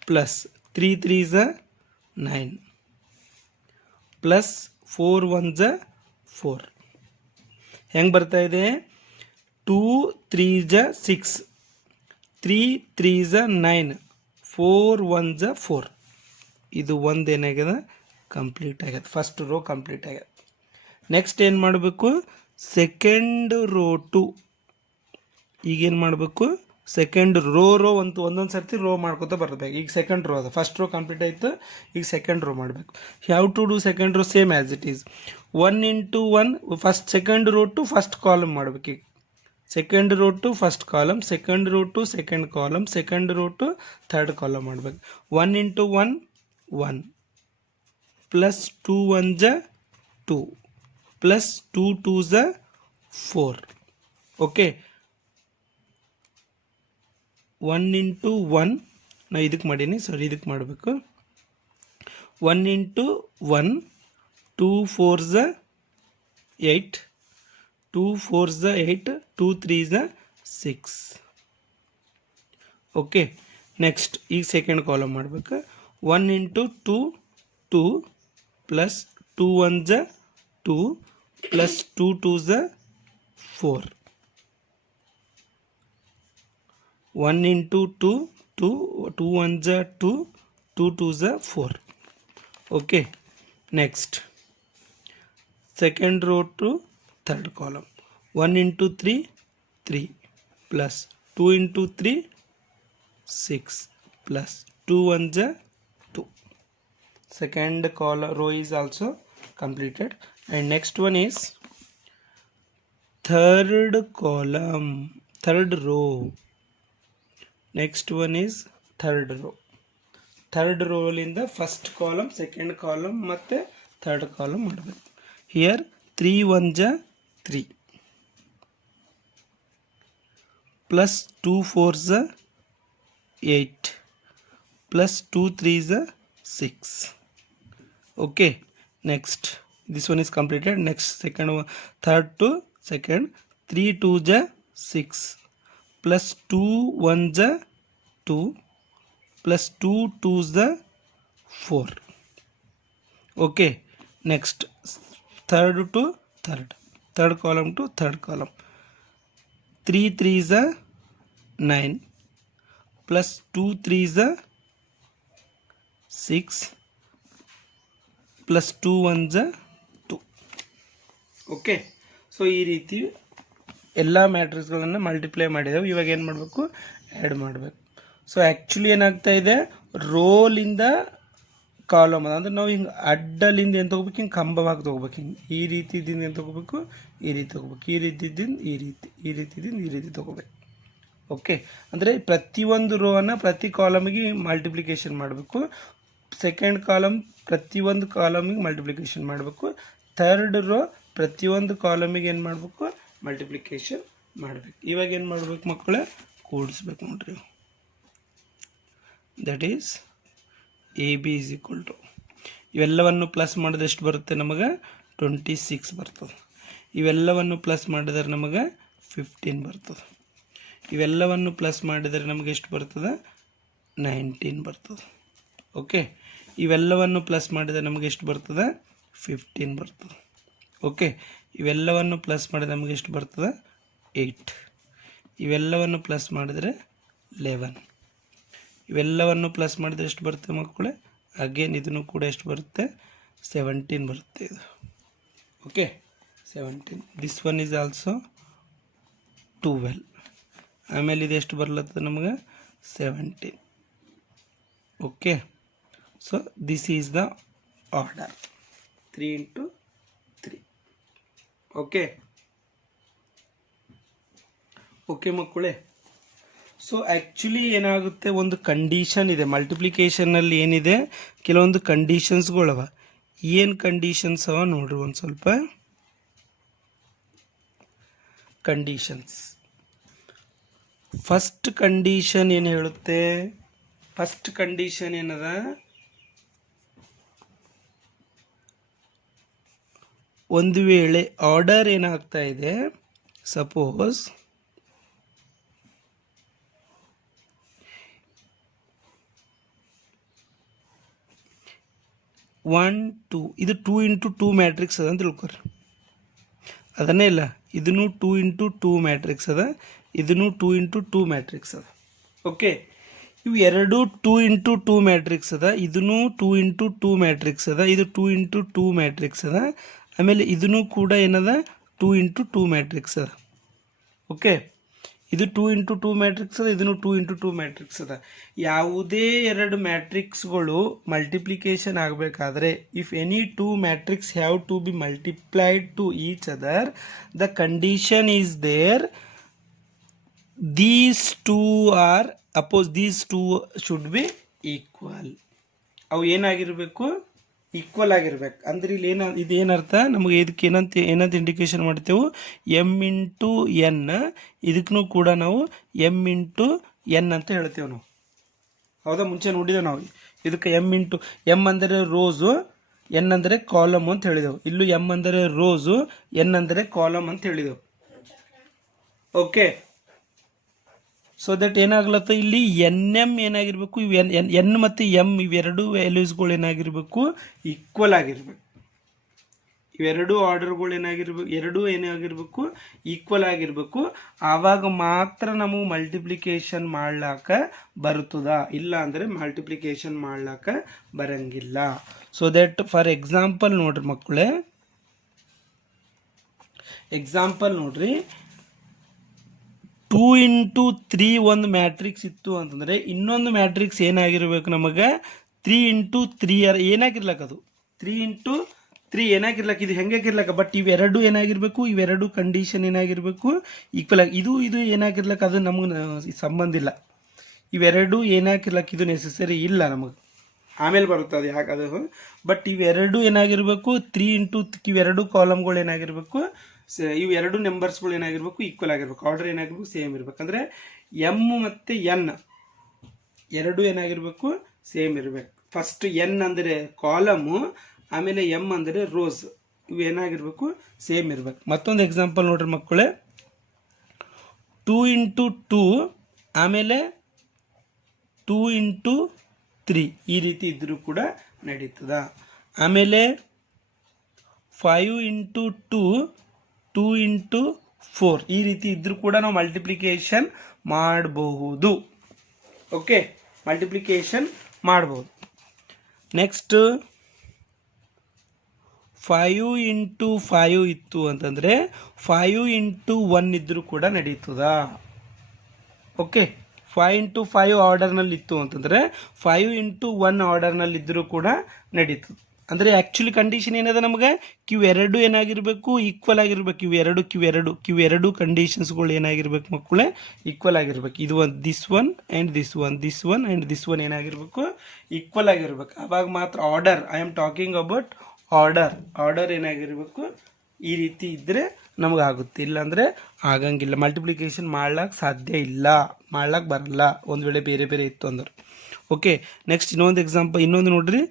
ಪ್ಲಸ್ 3 3 9 ಪ್ಲಸ್ 4 1 4. ಹೆಂಗೆ ಬರ್ತಾ ಇದೆ, 2 3 6 3 3 9 4 1 4. ಇದು ಒಂದು ಏನಾಗ್ಯದ, ಕಂಪ್ಲೀಟ್ ಆಗ್ಯದ. ಫಸ್ಟ್ ರೋ ಕಂಪ್ಲೀಟ್ ಆಗ್ಯದ. ನೆಕ್ಸ್ಟ್ ಏನು ಮಾಡಬೇಕು, ಸೆಕೆಂಡ್ ರೋ ಟು ಈಗೇನು ಮಾಡಬೇಕು, ಸೆಕೆಂಡ್ ರೋ ಒಂದೊಂದು ಸರ್ತಿ ರೋ ಮಾಡ್ಕೊತಾ ಬರಬೇಕು. ಈಗ ಸೆಕೆಂಡ್ ರೋ ಅದ, ಫಸ್ಟ್ ರೋ ಕಂಪ್ಲೀಟ್ ಆಯಿತು, ಈಗ ಸೆಕೆಂಡ್ ರೋ ಮಾಡಬೇಕು. Have to do second row same as it is. 1 into 1 first second row to first column ಮಾಡಬೇಕು. ಈಗ second row to first column, second row to second column, second row to third column ಮಾಡಬೇಕು. 1 into 1 1 plus 2 1 2 plus 2 2 4. Okay, 1 into 1 ನಾ ಇದಕ್ಕೆ ಮಾಡೀನಿ, ಸಾರಿ ಇದಕ್ಕೆ ಮಾಡಬೇಕು. 1 into 1 2 4 8 2 4 8 2 3 6 okay. Next ಈಗ second column ಮಾಡಬೇಕು. 1 into 2 2 plus 2 1 2 plus 2 2 4. 1 into 2 2 2 1 2 2 2 4. Okay. Next second row to third column. 1 into 3 3 plus 2 into 3 6 plus 2 1 2. Second column row is also completed. And next one is third column, third row. Next one is third row. Third row in the first column, second column ಮತ್ತೆ third column ಮಾಡಬೇಕು. Here 3 1 3 plus 2 4 8 plus 2 3 6. Okay. Next this one is completed. Next second one, third to second, 3 2 6 plus 2 1 2 plus 2 2 4. Okay. Next third to third column to third column, 3 3 9 plus 2 3 6 plus 2 1 2. Okay. So ಈ ರೀತಿ ಎಲ್ಲ ಮ್ಯಾಟ್ರಿಕ್ಸ್ಗಳನ್ನು multiply ಮಾಡಿದೆವು. ಇವಾಗ ಏನು ಮಾಡಬೇಕು, add ಮಾಡಬೇಕು. So actually ಏನಾಗ್ತಾ ಇದೆ, ರೋಲಿಂದ ಕಾಲಮ್ ಅದ ಅಂದ್ರೆ ನಾವು ಹಿಂಗೆ ಅಡ್ಡಲಿಂದ ಏನು ತೊಗೋಬೇಕು, ಹಿಂಗೆ ಕಂಬವಾಗಿ ತೊಗೋಬೇಕು. ಹಿಂಗೆ ಈ ರೀತಿ ಇದ್ದಿಂದ ಏನು ತೊಗೋಬೇಕು, ಈ ರೀತಿ ತೊಗೋಬೇಕು. ಈ ರೀತಿ ಇದ್ದಿಂದ ಈ ರೀತಿ, ಈ ರೀತಿ ಇದ್ದಿಂದ ಈ ರೀತಿ ತೊಗೋಬೇಕು. ಓಕೆ. ಅಂದರೆ ಪ್ರತಿಯೊಂದು ರೋವನ್ನು ಪ್ರತಿ ಕಾಲಮಿಗೆ ಮಲ್ಟಿಪ್ಲಿಕೇಶನ್ ಮಾಡಬೇಕು. ಸೆಕೆಂಡ್ ಕಾಲಮ್ ಪ್ರತಿಯೊಂದು ಕಾಲಮಿಗೆ ಮಲ್ಟಿಪ್ಲಿಕೇಶನ್ ಮಾಡಬೇಕು. ಥರ್ಡ್ ರೋ ಪ್ರತಿಯೊಂದು ಕಾಲಮಿಗೆ ಏನು ಮಾಡಬೇಕು, ಮಲ್ಟಿಪ್ಲಿಕೇಶನ್ ಮಾಡಬೇಕು. ಇವಾಗ ಏನು ಮಾಡಬೇಕು ಮಕ್ಕಳೇ, ಕೂಡಿಸ್ಬೇಕು ನೋಡ್ರಿ. That is A B is equal to, ಇವೆಲ್ಲವನ್ನು ಪ್ಲಸ್ ಮಾಡಿದ್ರೆ ಎಷ್ಟು ಬರುತ್ತೆ ನಮಗೆ, 26 ಬರ್ತದೆ. ಇವೆಲ್ಲವನ್ನು ಪ್ಲಸ್ ಮಾಡಿದರೆ ನಮಗೆ 15 ಬರ್ತದೆ. ಇವೆಲ್ಲವನ್ನು ಪ್ಲಸ್ ಮಾಡಿದರೆ ನಮಗೆ ಎಷ್ಟು ಬರ್ತದೆ, 19 ಬರ್ತದೆ. ಓಕೆ. ಇವೆಲ್ಲವನ್ನು ಪ್ಲಸ್ ಮಾಡಿದರೆ ನಮಗೆ ಎಷ್ಟು ಬರ್ತದೆ, 15 ಬರ್ತದೆ. ಓಕೆ. ಇವೆಲ್ಲವನ್ನು ಪ್ಲಸ್ ಮಾಡಿದರೆ ನಮಗೆ ಎಷ್ಟು ಬರ್ತದೆ, 8. ಇವೆಲ್ಲವನ್ನು ಪ್ಲಸ್ ಮಾಡಿದರೆ 11. ಇವೆಲ್ಲವನ್ನು ಪ್ಲಸ್ ಮಾಡಿದರೆ ಎಷ್ಟು ಬರುತ್ತೆ ಮಕ್ಕಳೇ, ಅಗೇನ್ ಇದನ್ನು ಕೂಡ ಎಷ್ಟು ಬರುತ್ತೆ, 17 ಬರುತ್ತೆ ಇದು. Okay. 17. This one is also 12. ಆಮೇಲೆ ಇದು ಎಷ್ಟು ಬರ್ಲತ್ತದ ನಮಗೆ, 17. Okay. So this is the order, 3 into 3. Okay. Okay ಮಕ್ಕಳೇ. ಸೊ ಆ್ಯಕ್ಚುಲಿ ಏನಾಗುತ್ತೆ, ಒಂದು ಕಂಡೀಷನ್ ಇದೆ ಮಲ್ಟಿಪ್ಲಿಕೇಶನ್ನಲ್ಲಿ. ಏನಿದೆ, ಕೆಲವೊಂದು ಕಂಡೀಷನ್ಸ್ಗಳವ. ಏನು ಕಂಡೀಷನ್ಸ್ ಅವ ನೋಡ್ರಿ ಒಂದು ಸ್ವಲ್ಪ. ಕಂಡೀಷನ್ಸ್, ಫಸ್ಟ್ ಕಂಡೀಷನ್ ಏನು ಹೇಳುತ್ತೆ, ಫಸ್ಟ್ ಕಂಡೀಷನ್ ಏನದ, ಒಂದು ವೇಳೆ ಆರ್ಡರ್ ಏನಾಗ್ತಾ ಇದೆ, ಸಪೋಸ್ 1 2, ಇದು 2 into 2 ಮ್ಯಾಟ್ರಿಕ್ಸ್ ಅದ ಅಂತ ತಿಳ್ಕೊರಿ. ಅದನ್ನೇ ಇಲ್ಲ, ಇದನ್ನು 2 into 2 ಮ್ಯಾಟ್ರಿಕ್ಸ್ ಅದ, ಇದನ್ನು 2 into 2 ಮ್ಯಾಟ್ರಿಕ್ಸ್ ಅದ. ಓಕೆ. ಇವು ಎರಡು 2 into 2 ಮ್ಯಾಟ್ರಿಕ್ಸ್ ಅದ, ಇದನ್ನು 2 into 2 ಮ್ಯಾಟ್ರಿಕ್ಸ್ ಅದ, ಇದು 2 into 2 ಮ್ಯಾಟ್ರಿಕ್ಸ್ ಅದ. ಆಮೇಲೆ ಇದನ್ನು ಕೂಡ ಏನದ, 2 into 2 ಮ್ಯಾಟ್ರಿಕ್ಸ್ ಅದ. ಓಕೆ. ಇದು 2 into 2 ಮ್ಯಾಟ್ರಿಕ್ಸ್ ಅದ, ಇದನ್ನು 2 into 2 ಮ್ಯಾಟ್ರಿಕ್ಸ್ ಅದ. ಯಾವುದೇ ಎರಡು ಮ್ಯಾಟ್ರಿಕ್ಸ್ಗಳು ಮಲ್ಟಿಪ್ಲಿಕೇಶನ್ ಆಗಬೇಕಾದ್ರೆ, if any 2 matrix have to be multiplied to each other, the condition is there, these two are opposed, these two should be equal. ಅವು ಏನಾಗಿರಬೇಕು, ಈಕ್ವಲ್ ಆಗಿರ್ಬೇಕು. ಅಂದ್ರೆ ಇಲ್ಲಿ ಇದೇನರ್ಥ ನಮಗೆ, ಇದಕ್ಕೆ ಏನಂತ ಇಂಡಿಕೇಶನ್ ಮಾಡ್ತೇವೆ, ಎಮ್ ಇಂಟು ಎನ್. ಇದಕ್ಕೂ ಕೂಡ ನಾವು ಎಮ್ ಇಂಟು ಎನ್ ಅಂತ ಹೇಳ್ತೇವೆ ನಾವು. ಹೌದಾ, ಮುಂಚೆ ನೋಡಿದೆವು ನಾವು. ಇದಕ್ಕೆ ಎಮ್ ಅಂದರೆ ರೋಸು, ಎನ್ ಅಂದರೆ ಕಾಲಮ್ ಅಂತ ಹೇಳಿದೆವು. ಇಲ್ಲೂ ಎಮ್ ಅಂದರೆ ರೋಸು, ಎನ್ ಅಂದರೆ ಕಾಲಮ್ ಅಂತ ಹೇಳಿದೆವು. ಓಕೆ. ಸೊ ದಟ್ ಏನಾಗ್ಲತ್ತ ಇಲ್ಲಿ ಎನ್ ಎಮ್ ಏನಾಗಿರ್ಬೇಕು, ಇವು ಎನ್ ಮತ್ತು ಎಮ್ ಇವೆರಡು ವ್ಯಾಲ್ಯೂಸ್ಗಳು ಏನಾಗಿರ್ಬೇಕು, ಈಕ್ವಲ್ ಆಗಿರ್ಬೇಕು. ಇವೆರಡು ಆರ್ಡರ್ಗಳು ಏನಾಗಿರ್ಬೇಕು ಈಕ್ವಲ್ ಆಗಿರ್ಬೇಕು. ಆವಾಗ ಮಾತ್ರ ನಮಗೆ ಮಲ್ಟಿಪ್ಲಿಕೇಶನ್ ಮಾಡ್ಲಾಕ ಬರ್ತದ, ಇಲ್ಲ ಅಂದರೆ ಮಲ್ಟಿಪ್ಲಿಕೇಶನ್ ಮಾಡ್ಲಾಕ ಬರಂಗಿಲ್ಲ. ಸೊ ದಟ್ ಫಾರ್ ಎಕ್ಸಾಂಪಲ್ ನೋಡ್ರಿ ಮಕ್ಕಳೇ, ಎಕ್ಸಾಂಪಲ್ ನೋಡ್ರಿ, 2 into 3 ಒಂದು ಮ್ಯಾಟ್ರಿಕ್ಸ್ ಇತ್ತು ಅಂತಂದರೆ ಇನ್ನೊಂದು ಮ್ಯಾಟ್ರಿಕ್ಸ್ ಏನಾಗಿರ್ಬೇಕು ನಮಗೆ 3 into 3 ಏನಾಗಿರ್ಲಕ್ಕ, ಅದು 3 into 3 ಏನಾಗಿರ್ಲಕ್ಕ, ಇದು ಹೆಂಗಾಗಿರ್ಲಕ್ಕ, ಬಟ್ ಇವೆರಡು ಏನಾಗಿರ್ಬೇಕು, ಇವೆರಡು ಕಂಡೀಷನ್ ಏನಾಗಿರ್ಬೇಕು ಈಕ್ವಲ್ ಆಗಿ. ಇದು ಏನಾಗಿರ್ಲಕ್ಕ, ಅದು ನಮಗೆ ಸಂಬಂಧ ಇಲ್ಲ. ಇವೆರಡು ಏನಾಗಿರ್ಲಕ್ಕ, ಇದು ನೆಸೆಸರಿ ಇಲ್ಲ ನಮಗೆ, ಆಮೇಲೆ ಬರುತ್ತದೆ ಯಾಕೆ ಅದು. ಬಟ್ ಇವೆರಡು ಏನಾಗಿರ್ಬೇಕು 3 into ಇವೆರಡು ಕಾಲಮ್ಗಳು ಏನಾಗಿರ್ಬೇಕು, ಇವು ಎರಡು ನಂಬರ್ಸ್ಗಳು ಏನಾಗಿರ್ಬೇಕು ಈಕ್ವಲ್ ಆಗಿರ್ಬೇಕು. ಆರ್ಡರ್ ಏನಾಗಿರ್ಬೇಕು ಸೇಮ್ ಇರ್ಬೇಕು. ಅಂದರೆ ಎಮ್ ಮತ್ತು ಎನ್ ಎರಡು ಏನಾಗಿರ್ಬೇಕು ಸೇಮ್ ಇರಬೇಕು. ಫಸ್ಟ್ ಎನ್ ಅಂದರೆ ಕಾಲಮು, ಆಮೇಲೆ ಎಮ್ ಅಂದರೆ ರೋಸ್, ಇವು ಏನಾಗಿರ್ಬೇಕು ಸೇಮ್ ಇರ್ಬೇಕು. ಮತ್ತೊಂದು ಎಕ್ಸಾಂಪಲ್ ನೋಡ್ರಿ ಮಕ್ಕಳೇ, 2 into 2 ಆಮೇಲೆ 2 into 3 ಈ ರೀತಿ ಇದ್ರೂ ಕೂಡ ನಡೀತದ. ಆಮೇಲೆ 5 into 2 2 into 4 ಈ ರೀತಿ ಇದ್ರೂ ಕೂಡ ನಾವು ಮಲ್ಟಿಪ್ಲಿಕೇಶನ್ ಮಾಡಬಹುದು. ಓಕೆ, ಮಲ್ಟಿಪ್ಲಿಕೇಶನ್ ಮಾಡಬಹುದು. ನೆಕ್ಸ್ಟ್ 5 into 5 ಇತ್ತು ಅಂತಂದರೆ 5 into 1 ಇದ್ರೂ ಕೂಡ ನಡೀತದ. ಓಕೆ, 5 into 5 ಆರ್ಡರ್ನಲ್ಲಿ ಇತ್ತು ಅಂತಂದರೆ 5 into 1 ಆರ್ಡರ್ನಲ್ಲಿ ಇದ್ರೂ ಕೂಡ ನಡೀತದೆ. ಅಂದರೆ ಆ್ಯಕ್ಚುಲಿ ಕಂಡೀಷನ್ ಏನದ ನಮಗೆ, ಇವೆರಡು ಏನಾಗಿರಬೇಕು ಈಕ್ವಲ್ ಆಗಿರ್ಬೇಕು. ಇವೆರಡು ಕಂಡೀಷನ್ಸ್ಗಳು ಏನಾಗಿರ್ಬೇಕು ಮಕ್ಕಳೇ ಈಕ್ವಲ್ ಆಗಿರ್ಬೇಕು. ಇದು this one and this one and this one ಏನಾಗಿರ್ಬೇಕು ಈಕ್ವಲ್ ಆಗಿರ್ಬೇಕು. ಆವಾಗ ಮಾತ್ರ order, I am talking about order ಏನಾಗಿರ್ಬೇಕು ಈ ರೀತಿ ಇದ್ದರೆ ನಮಗಾಗುತ್ತೆ, ಇಲ್ಲಾಂದರೆ ಆಗಂಗಿಲ್ಲ. ಮಲ್ಟಿಪ್ಲಿಕೇಶನ್ ಮಾಡ್ಲಿಕ್ಕೆ ಸಾಧ್ಯ ಇಲ್ಲ, ಮಾಡ್ಲಿಕ್ಕೆ ಬರಲ್ಲ ಒಂದು ವೇಳೆ ಬೇರೆ ಬೇರೆ ಇತ್ತು ಅಂದ್ರೆ. ಓಕೆ, ನೆಕ್ಸ್ಟ್ ಇನ್ನೊಂದು ಎಕ್ಸಾಂಪಲ್, ಇನ್ನೊಂದು ನೋಡ್ರಿ,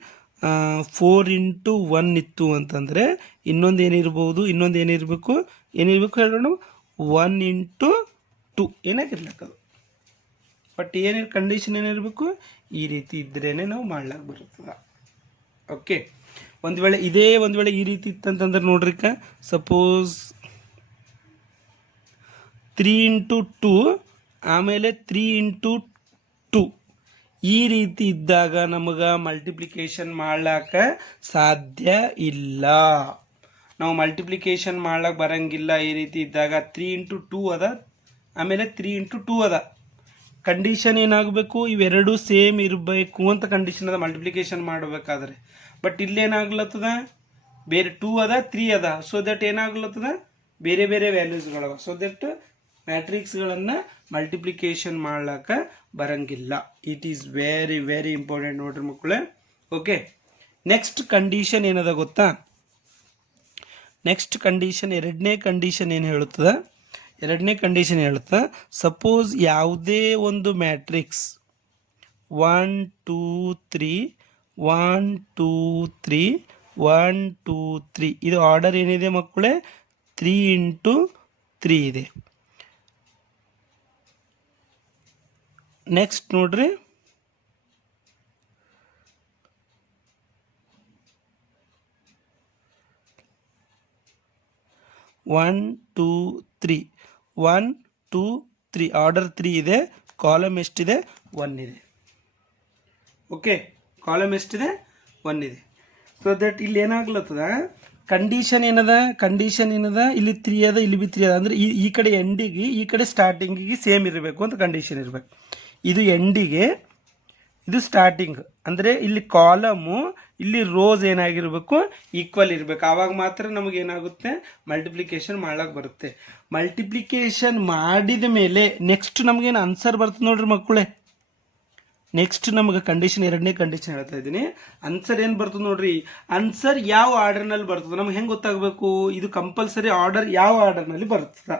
4 into 1 ಇತ್ತು ಅಂತಂದರೆ ಇನ್ನೊಂದು ಏನಿರಬೇಕು ಹೇಳೋಣ, 1 into 2 ಏನಾಗಿರ್ಲಕ್ಕ ಅದು. ಬಟ್ ಕಂಡೀಷನ್ ಏನಿರಬೇಕು ಈ ರೀತಿ ಇದ್ರೇ ನಾವು ಮಾಡ್ಲಿಕ್ಕೆ ಬರ್ತದೆ. ಓಕೆ, ಒಂದು ವೇಳೆ ಈ ರೀತಿ ಇತ್ತಂತಂದ್ರೆ ನೋಡ್ರಿಕ, ಸಪೋಸ್ 3 into 2 ಆಮೇಲೆ 3 into 2 ಈ ರೀತಿ ಇದ್ದಾಗ ನಮಗೆ ಮಲ್ಟಿಪ್ಲಿಕೇಶನ್ ಮಾಡ್ಲಾಕ ಸಾಧ್ಯ ಇಲ್ಲ. ನಾವು ಮಲ್ಟಿಪ್ಲಿಕೇಶನ್ ಮಾಡ್ಲಿಕ್ಕೆ ಬರಂಗಿಲ್ಲ ಈ ರೀತಿ ಇದ್ದಾಗ. 3 into 2 ಅದ, ಆಮೇಲೆ 3 into 2 ಅದ. ಕಂಡೀಷನ್ ಏನಾಗಬೇಕು, ಇವೆರಡು ಸೇಮ್ ಇರಬೇಕು ಅಂತ ಕಂಡೀಷನ್ ಅದ ಮಲ್ಟಿಪ್ಲಿಕೇಶನ್ ಮಾಡಬೇಕಾದ್ರೆ. ಬಟ್ ಇಲ್ಲೇನಾಗ್ಲತ್ತದ, ಬೇರೆ 2 ಅದ 3 ಅದ. ಸೊ ದಟ್ ಏನಾಗ್ಲತ್ತದ, ಬೇರೆ ಬೇರೆ ವ್ಯಾಲ್ಯೂಸ್ಗಳವ. ಸೊ ದಟ್ ಮ್ಯಾಟ್ರಿಕ್ಸ್ಗಳನ್ನು ಮಲ್ಟಿಪ್ಲಿಕೇಶನ್ ಮಾಡ್ಲಿಕ್ಕೆ ಬರಂಗಿಲ್ಲ. It is very very important ನೋಡ್ರಿ ಮಕ್ಕಳೇ. ಓಕೆ, ನೆಕ್ಸ್ಟ್ ಕಂಡೀಷನ್ ಏನದ ಗೊತ್ತಾ, ನೆಕ್ಸ್ಟ್ ಕಂಡೀಷನ್ ಎರಡನೇ ಕಂಡೀಷನ್ ಏನು ಹೇಳುತ್ತಾ, ಸಪೋಸ್ ಯಾವುದೇ ಒಂದು ಮ್ಯಾಟ್ರಿಕ್ಸ್ 1 2 3 1 2 3 1 2 3 ಇದು ಆರ್ಡರ್ ಏನಿದೆ ಮಕ್ಕಳೇ 3 into 3 ಇದೆ. ನೆಕ್ಸ್ಟ್ ನೋಡ್ರಿ, 1 2 3 1 2 3 ಆರ್ಡರ್ 3 ಇದೆ, ಕಾಲಮ್ ಎಷ್ಟಿದೆ 1 ಇದೆ. ಓಕೆ, ಕಾಲಮ್ ಎಷ್ಟಿದೆ 1 ಇದೆ. ಸೊ ದಟ್ ಇಲ್ಲಿ ಏನಾಗ್ಲತ್ತದ, ಕಂಡೀಷನ್ ಏನದ ಇಲ್ಲಿ 3 ಅದ, ಇಲ್ಲಿ ಬಿ 3 ಅದ. ಅಂದರೆ ಈ ಕಡೆ ಎಂಡಿಗೆ ಈ ಕಡೆ ಸ್ಟಾರ್ಟಿಂಗಿಗೆ ಸೇಮ್ ಇರಬೇಕು ಅಂತ ಕಂಡೀಷನ್ ಇರಬೇಕು. ಇದು ಎಂಡಿಗೆ, ಇದು ಸ್ಟಾರ್ಟಿಂಗ್. ಅಂದರೆ ಇಲ್ಲಿ ಕಾಲಮು, ಇಲ್ಲಿ ರೋಸ್ ಏನಾಗಿರ್ಬೇಕು ಈಕ್ವಲ್ ಇರಬೇಕು. ಆವಾಗ ಮಾತ್ರ ನಮಗೇನಾಗುತ್ತೆ ಮಲ್ಟಿಪ್ಲಿಕೇಶನ್ ಮಾಡ್ಲಿಕ್ಕೆ ಬರುತ್ತೆ. ಮಲ್ಟಿಪ್ಲಿಕೇಶನ್ ಮಾಡಿದ ಮೇಲೆ ನೆಕ್ಸ್ಟ್ ನಮಗೇನು ಆನ್ಸರ್ ಬರ್ತದೆ ನೋಡ್ರಿ ಮಕ್ಕಳೇ. ನೆಕ್ಸ್ಟ್ ನಮಗೆ ಕಂಡೀಷನ್, ಎರಡನೇ ಕಂಡೀಷನ್ ಹೇಳ್ತಾ ಇದ್ದೀನಿ. ಆನ್ಸರ್ ಏನು ಬರ್ತದೆ ನೋಡ್ರಿ, ಆನ್ಸರ್ ಯಾವ ಆರ್ಡರ್ನಲ್ಲಿ ಬರ್ತದೆ ನಮ್ಗೆ ಹೆಂಗೆ ಗೊತ್ತಾಗಬೇಕು, ಇದು ಕಂಪಲ್ಸರಿ ಆರ್ಡರ್ ಯಾವ ಆರ್ಡರ್ನಲ್ಲಿ ಬರ್ತದ.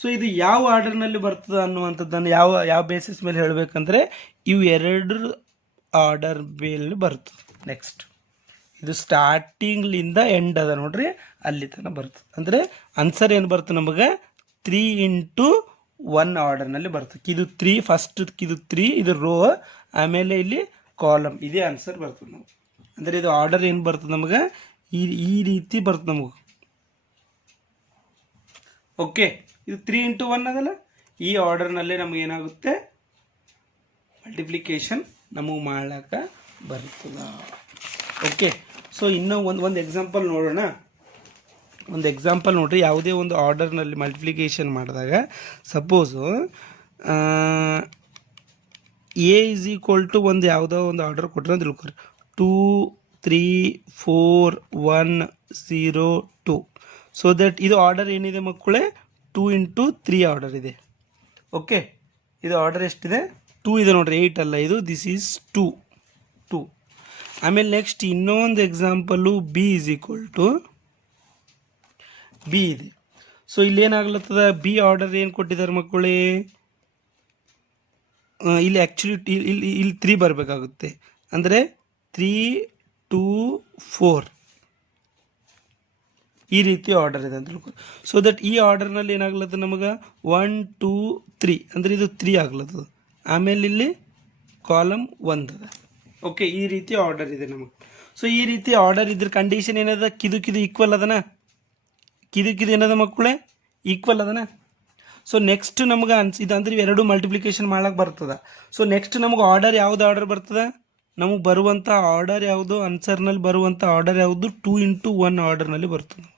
ಸೊ ಇದು ಯಾವ ಆರ್ಡರ್ನಲ್ಲಿ ಬರ್ತದೆ ಅನ್ನುವಂಥದ್ದನ್ನು ಯಾವ ಬೇಸಿಸ್ ಮೇಲೆ ಹೇಳಬೇಕಂದ್ರೆ ಇವು ಎರಡು ಆರ್ಡರ್ ಮೇಲೆ ಬರ್ತದೆ. ನೆಕ್ಸ್ಟ್ ಇದು ಸ್ಟಾರ್ಟಿಂಗ್ಲಿಂದ ಎಂಡ್ ಅದ ನೋಡ್ರಿ, ಅಲ್ಲಿ ತನಕ ಬರ್ತದೆ. ಅಂದರೆ ಆನ್ಸರ್ ಏನು ಬರ್ತದೆ ನಮಗೆ 3 into ಒನ್ ಆರ್ಡರ್ನಲ್ಲಿ ಬರ್ತದೆ. ಇದು 3 ಫಸ್ಟ್, ಇದು 3 ಇದು ರೋ, ಆಮೇಲೆ ಇಲ್ಲಿ ಕಾಲಮ್. ಇದೇ ಆನ್ಸರ್ ಬರ್ತದೆ ನಮಗೆ. ಅಂದರೆ ಇದು ಆರ್ಡರ್ ಏನು ಬರ್ತದೆ ನಮಗೆ ಈ ರೀತಿ ಬರ್ತದೆ ನಮಗೆ. ಓಕೆ, ಇದು 3 into 1 ಅದಲ್ಲ, ಈ ಆರ್ಡರ್ನಲ್ಲೇ ನಮಗೆ ಏನಾಗುತ್ತೆ ಮಲ್ಟಿಪ್ಲಿಕೇಶನ್ ನಮಗೆ ಮಾಡ್ಲಾಕ ಬರ್ತದೆ. ಓಕೆ, ಸೊ ಇನ್ನೂ ಒಂದು ಎಕ್ಸಾಂಪಲ್ ನೋಡೋಣ. ಒಂದು ಎಕ್ಸಾಂಪಲ್ ನೋಡ್ರಿ. ಯಾವುದೇ ಒಂದು ಆರ್ಡರ್ನಲ್ಲಿ ಮಲ್ಟಿಪ್ಲಿಕೇಶನ್ ಮಾಡಿದಾಗ suppose A is equal to ಒಂದು ಯಾವುದೋ ಒಂದು ಆರ್ಡರ್ ಕೊಟ್ಟರೆ ಅಂತ ತಿಳ್ಕೊರಿ. 2 3 4 1 0 2. ಸೊ ದಟ್ ಇದು ಆರ್ಡರ್ ಏನಿದೆ ಮಕ್ಕಳೇ 2 into 3 ಆರ್ಡರ್ ಇದೆ. ಓಕೆ, ಇದು ಆರ್ಡರ್ ಎಷ್ಟಿದೆ 2 ಇದೆ ನೋಡ್ರಿ, 8 ಅಲ್ಲ ಇದು. This is 2. ಆಮೇಲೆ ನೆಕ್ಸ್ಟ್ ಇನ್ನೊಂದು example B is equal to B ಇದೆ. ಸೊ ಇಲ್ಲಿ ಏನಾಗ್ಲತ್ತದ, ಬಿ ಆರ್ಡರ್ ಏನು ಕೊಟ್ಟಿದ್ದಾರೆ ಮಕ್ಕಳೇ, ಇಲ್ಲಿ ಆ್ಯಕ್ಚುಲಿ ಇಲ್ಲಿ 3 ಬರಬೇಕಾಗುತ್ತೆ. ಅಂದರೆ 3 2 4 ಈ ರೀತಿ ಆರ್ಡರ್ ಇದೆ ಅಂತ ತಿಳ್ಕೊ. ಸೊ ದಟ್ ಈ ಆರ್ಡರ್ನಲ್ಲಿ ಏನಾಗ್ಲತ್ತದ ನಮಗೆ 1 2 3 ಅಂದರೆ ಇದು 3 ಆಗ್ಲತ್ತದ. ಆಮೇಲೆ ಇಲ್ಲಿ ಕಾಲಮ್ 1 ಅದ. ಓಕೆ, ಈ ರೀತಿ ಆರ್ಡರ್ ಇದೆ ನಮಗೆ. ಸೊ ಈ ರೀತಿ ಆರ್ಡರ್ ಇದ್ರ ಕಂಡೀಷನ್ ಏನದ, ಕಿದು ಈಕ್ವಲ್ ಅದನ, ಕಿದು ಏನದ ಮಕ್ಕಳೇ ಈಕ್ವಲ್ ಅದನ. ಸೊ ನೆಕ್ಸ್ಟ್ ನಮ್ಗೆ ಇದಂದ್ರೆ ಇವೆರಡು ಮಲ್ಟಿಪ್ಲಿಕೇಶನ್ ಮಾಡಕ್ಕೆ ಬರ್ತದೆ. ಸೊ ನೆಕ್ಸ್ಟ್ ನಮಗೆ ಆರ್ಡರ್ ಯಾವ್ದು ಆರ್ಡರ್ ಬರ್ತದೆ, ನಮಗೆ ಬರುವಂಥ ಆರ್ಡರ್ ಯಾವುದು, ಆನ್ಸರ್ನಲ್ಲಿ ಬರುವಂಥ ಆರ್ಡರ್ ಯಾವುದು 2 into 1 ಆರ್ಡರ್ನಲ್ಲಿ ಬರ್ತದೆ.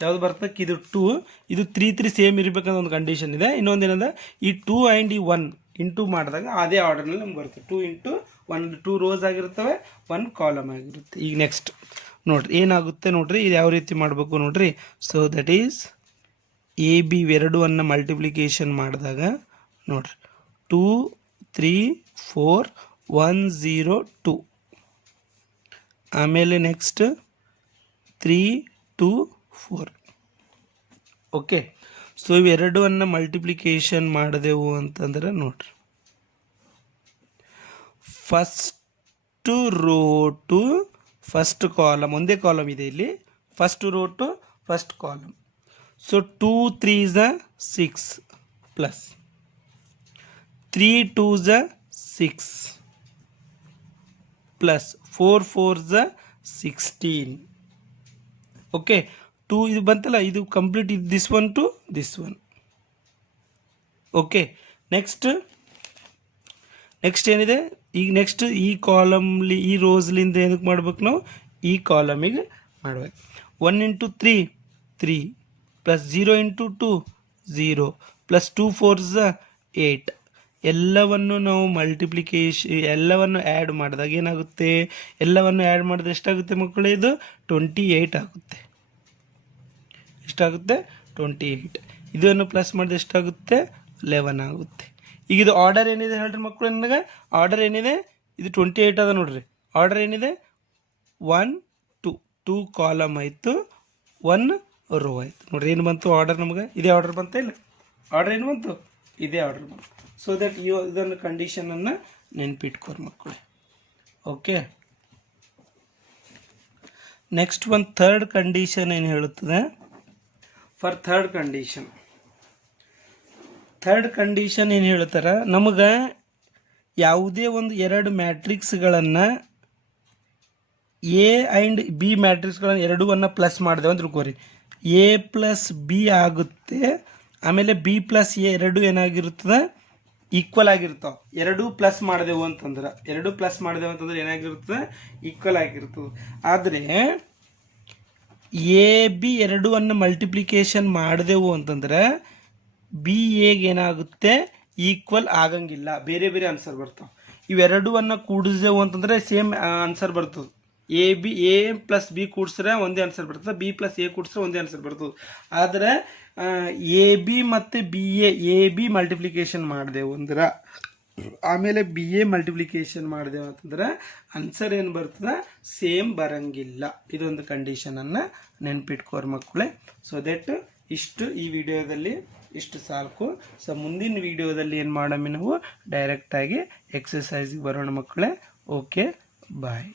ಯಾವ್ದು ಬರ್ತದೆ, ಇದು 2, ಇದು 3 3 ಸೇಮ್ ಇರಬೇಕಂತ ಒಂದು ಕಂಡೀಷನ್ ಇದೆ. ಇನ್ನೊಂದು ಏನಂದ್ರೆ ಈ 2 and ಈ 1 ಇಂಟು ಮಾಡಿದಾಗ ಅದೇ ಆರ್ಡರ್ನಲ್ಲಿ ನಮ್ಗೆ ಬರುತ್ತೆ. 2 into 1, 2 ರೋಸ್ ಆಗಿರ್ತವೆ, 1 ಕಾಲಮ್ ಆಗಿರುತ್ತೆ. ಈಗ ನೆಕ್ಸ್ಟ್ ನೋಡ್ರಿ ಏನಾಗುತ್ತೆ ನೋಡ್ರಿ, ಇದು ಯಾವ ರೀತಿ ಮಾಡಬೇಕು ನೋಡ್ರಿ. So that is A B ಇವೆರಡು ಅನ್ನ ಮಲ್ಟಿಪ್ಲಿಕೇಶನ್ ಮಾಡಿದಾಗ ನೋಡ್ರಿ 2 3 4 1 0 2. ಆಮೇಲೆ ನೆಕ್ಸ್ಟ್ 3 2 4. ಓಕೆ, ಸೊ ಇವೆರಡು ಅನ್ನ ಮಲ್ಟಿಪ್ಲಿಕೇಶನ್ ಮಾಡಿದೆವು ಅಂತಂದ್ರೆ ನೋಡ್ರಿ, first row to first column, ಒಂದೇ ಕಾಲಮ್ ಇದೆ ಇಲ್ಲಿ, first row to first column. So 2 3s 6 plus 3 2s 6 plus 4 4s 16. Okay, 2 ಇದು ಬಂತಲ್ಲ, ಇದು ಕಂಪ್ಲೀಟ್ ಇದು this one to this one. Okay, next ಏನಿದೆ ಈಗ, ನೆಕ್ಸ್ಟ್ ಈ ಕಾಲಮ್ಲಿ ಈ ರೋಸ್ಲಿಂದ ಏನಕ್ಕೆ ಮಾಡ್ಬೇಕು ನಾವು, ಈ ಕಾಲಮಿಗೆ ಮಾಡ್ಬೇಕು. 1 into 3 3 plus 0 into 2 0 plus 2 4s 8. ಎಲ್ಲವನ್ನು ನಾವು ಮಲ್ಟಿಪ್ಲಿಕೇಶನ್ ಎಲ್ಲವನ್ನು ಆ್ಯಡ್ ಮಾಡಿದಾಗ ಏನಾಗುತ್ತೆ, ಎಲ್ಲವನ್ನು ಆ್ಯಡ್ ಮಾಡಿದ್ರೆ ಎಷ್ಟಾಗುತ್ತೆ ಮಕ್ಕಳೇ, ಇದು 28 ಆಗುತ್ತೆ. ಎಷ್ಟಾಗುತ್ತೆ 28. ಇದನ್ನು ಪ್ಲಸ್ ಮಾಡಿದ್ರೆ ಎಷ್ಟಾಗುತ್ತೆ 11 ಆಗುತ್ತೆ. ಈಗ ಇದು ಆರ್ಡರ್ ಏನಿದೆ ಹೇಳ್ರಿ ಮಕ್ಕಳು, ನನಗೆ ಆರ್ಡರ್ ಏನಿದೆ ಇದು 28 ಅದ ನೋಡ್ರಿ. ಆರ್ಡರ್ ಏನಿದೆ 1 2 ಕಾಲಮ್ ಆಯಿತು, 1 ರೋ ಆಯಿತು. ನೋಡ್ರಿ ಏನು ಬಂತು ಆರ್ಡರ್, ನಮಗೆ ಇದೇ ಆರ್ಡರ್ ಬಂತ ಇಲ್ಲ, ಆರ್ಡರ್ ಏನು ಬಂತು ಇದೇ ಆರ್ಡರ್ ಬಂತು. ಸೊ ದಟ್ ಇದನ್ನು ಕಂಡೀಷನನ್ನು ನೆನ್ಪಿಟ್ಕೋರಿ ಮಕ್ಕಳು. ಓಕೆ, ನೆಕ್ಸ್ಟ್ ಒಂದು ಥರ್ಡ್ ಕಂಡೀಷನ್ ಏನು ಹೇಳುತ್ತದೆ, ಫಾರ್ ಥರ್ಡ್ ಕಂಡೀಷನ್ ಏನು ಹೇಳ್ತಾರೆ, ನಮಗೆ ಯಾವುದೇ ಒಂದು ಎರಡು ಮ್ಯಾಟ್ರಿಕ್ಸ್ಗಳನ್ನು ಎ ಆ್ಯಂಡ್ ಬಿ ಮ್ಯಾಟ್ರಿಕ್ಸ್ಗಳನ್ನು ಎರಡನ್ನು ಪ್ಲಸ್ ಮಾಡಿದೆವು ಅಂತ ತಿಳ್ಕೊರಿ. ಎ ಪ್ಲಸ್ ಬಿ ಆಗುತ್ತೆ, ಆಮೇಲೆ ಬಿ ಪ್ಲಸ್ ಎ ಎರಡು ಏನಾಗಿರ್ತದೆ ಈಕ್ವಲ್ ಆಗಿರ್ತಾವೆ. ಎರಡೂ ಪ್ಲಸ್ ಮಾಡಿದೆವು ಅಂತಂದ್ರೆ ಏನಾಗಿರ್ತದೆ ಈಕ್ವಲ್ ಆಗಿರ್ತದೆ. ಆದರೆ ಎ ಬಿ ಎರಡನ್ನು ಮಲ್ಟಿಪ್ಲಿಕೇಶನ್ ಮಾಡಿದೆವು ಅಂತಂದ್ರೆ ಬಿ ಎಗೆ ಏನಾಗುತ್ತೆ ಈಕ್ವಲ್ ಆಗಂಗಿಲ್ಲ, ಬೇರೆ ಬೇರೆ ಆನ್ಸರ್ ಬರ್ತಾವೆ. ಇವೆರಡನ್ನು ಕೂಡಿಸೆವು ಅಂತಂದರೆ ಸೇಮ್ ಆನ್ಸರ್ ಬರ್ತದೆ. ಎ ಪ್ಲಸ್ ಬಿ ಕೂಡಿಸ್ರೆ ಒಂದೇ ಆನ್ಸರ್ ಬರ್ತದೆ, ಬಿ ಪ್ಲಸ್ ಎ ಕೂಡಿಸ್ರೆ ಒಂದೇ ಆನ್ಸರ್ ಬರ್ತದೆ. ಆದರೆ ಎ ಬಿ ಮತ್ತು ಎ ಬಿ ಮಲ್ಟಿಪ್ಲಿಕೇಶನ್ ಮಾಡಿದೆವು ಅಂದ್ರೆ, ಆಮೇಲೆ ಬಿ ಎ ಮಲ್ಟಿಪ್ಲಿಕೇಶನ್ ಮಾಡಿದೆವು ಅಂತಂದ್ರೆ ಆನ್ಸರ್ ಏನು ಬರ್ತದೆ ಸೇಮ್ ಬರಂಗಿಲ್ಲ. ಇದೊಂದು ಕಂಡೀಷನನ್ನು ನೆನ್ಪಿಟ್ಕೋರಿ ಮಕ್ಕಳೇ. ಸೊ ದಟ್ ಇಷ್ಟು ಈ ವಿಡಿಯೋದಲ್ಲಿ ಇಷ್ಟು ಸಾಕು. ಸೊ ಮುಂದಿನ ವಿಡಿಯೋದಲ್ಲಿ ಏನು ಮಾಡೋಣ, ನಾವು ಡೈರೆಕ್ಟಾಗಿ ಎಕ್ಸಸೈಸಿಗೆ ಬರೋಣ ಮಕ್ಕಳೇ. ಓಕೆ, ಬಾಯ್.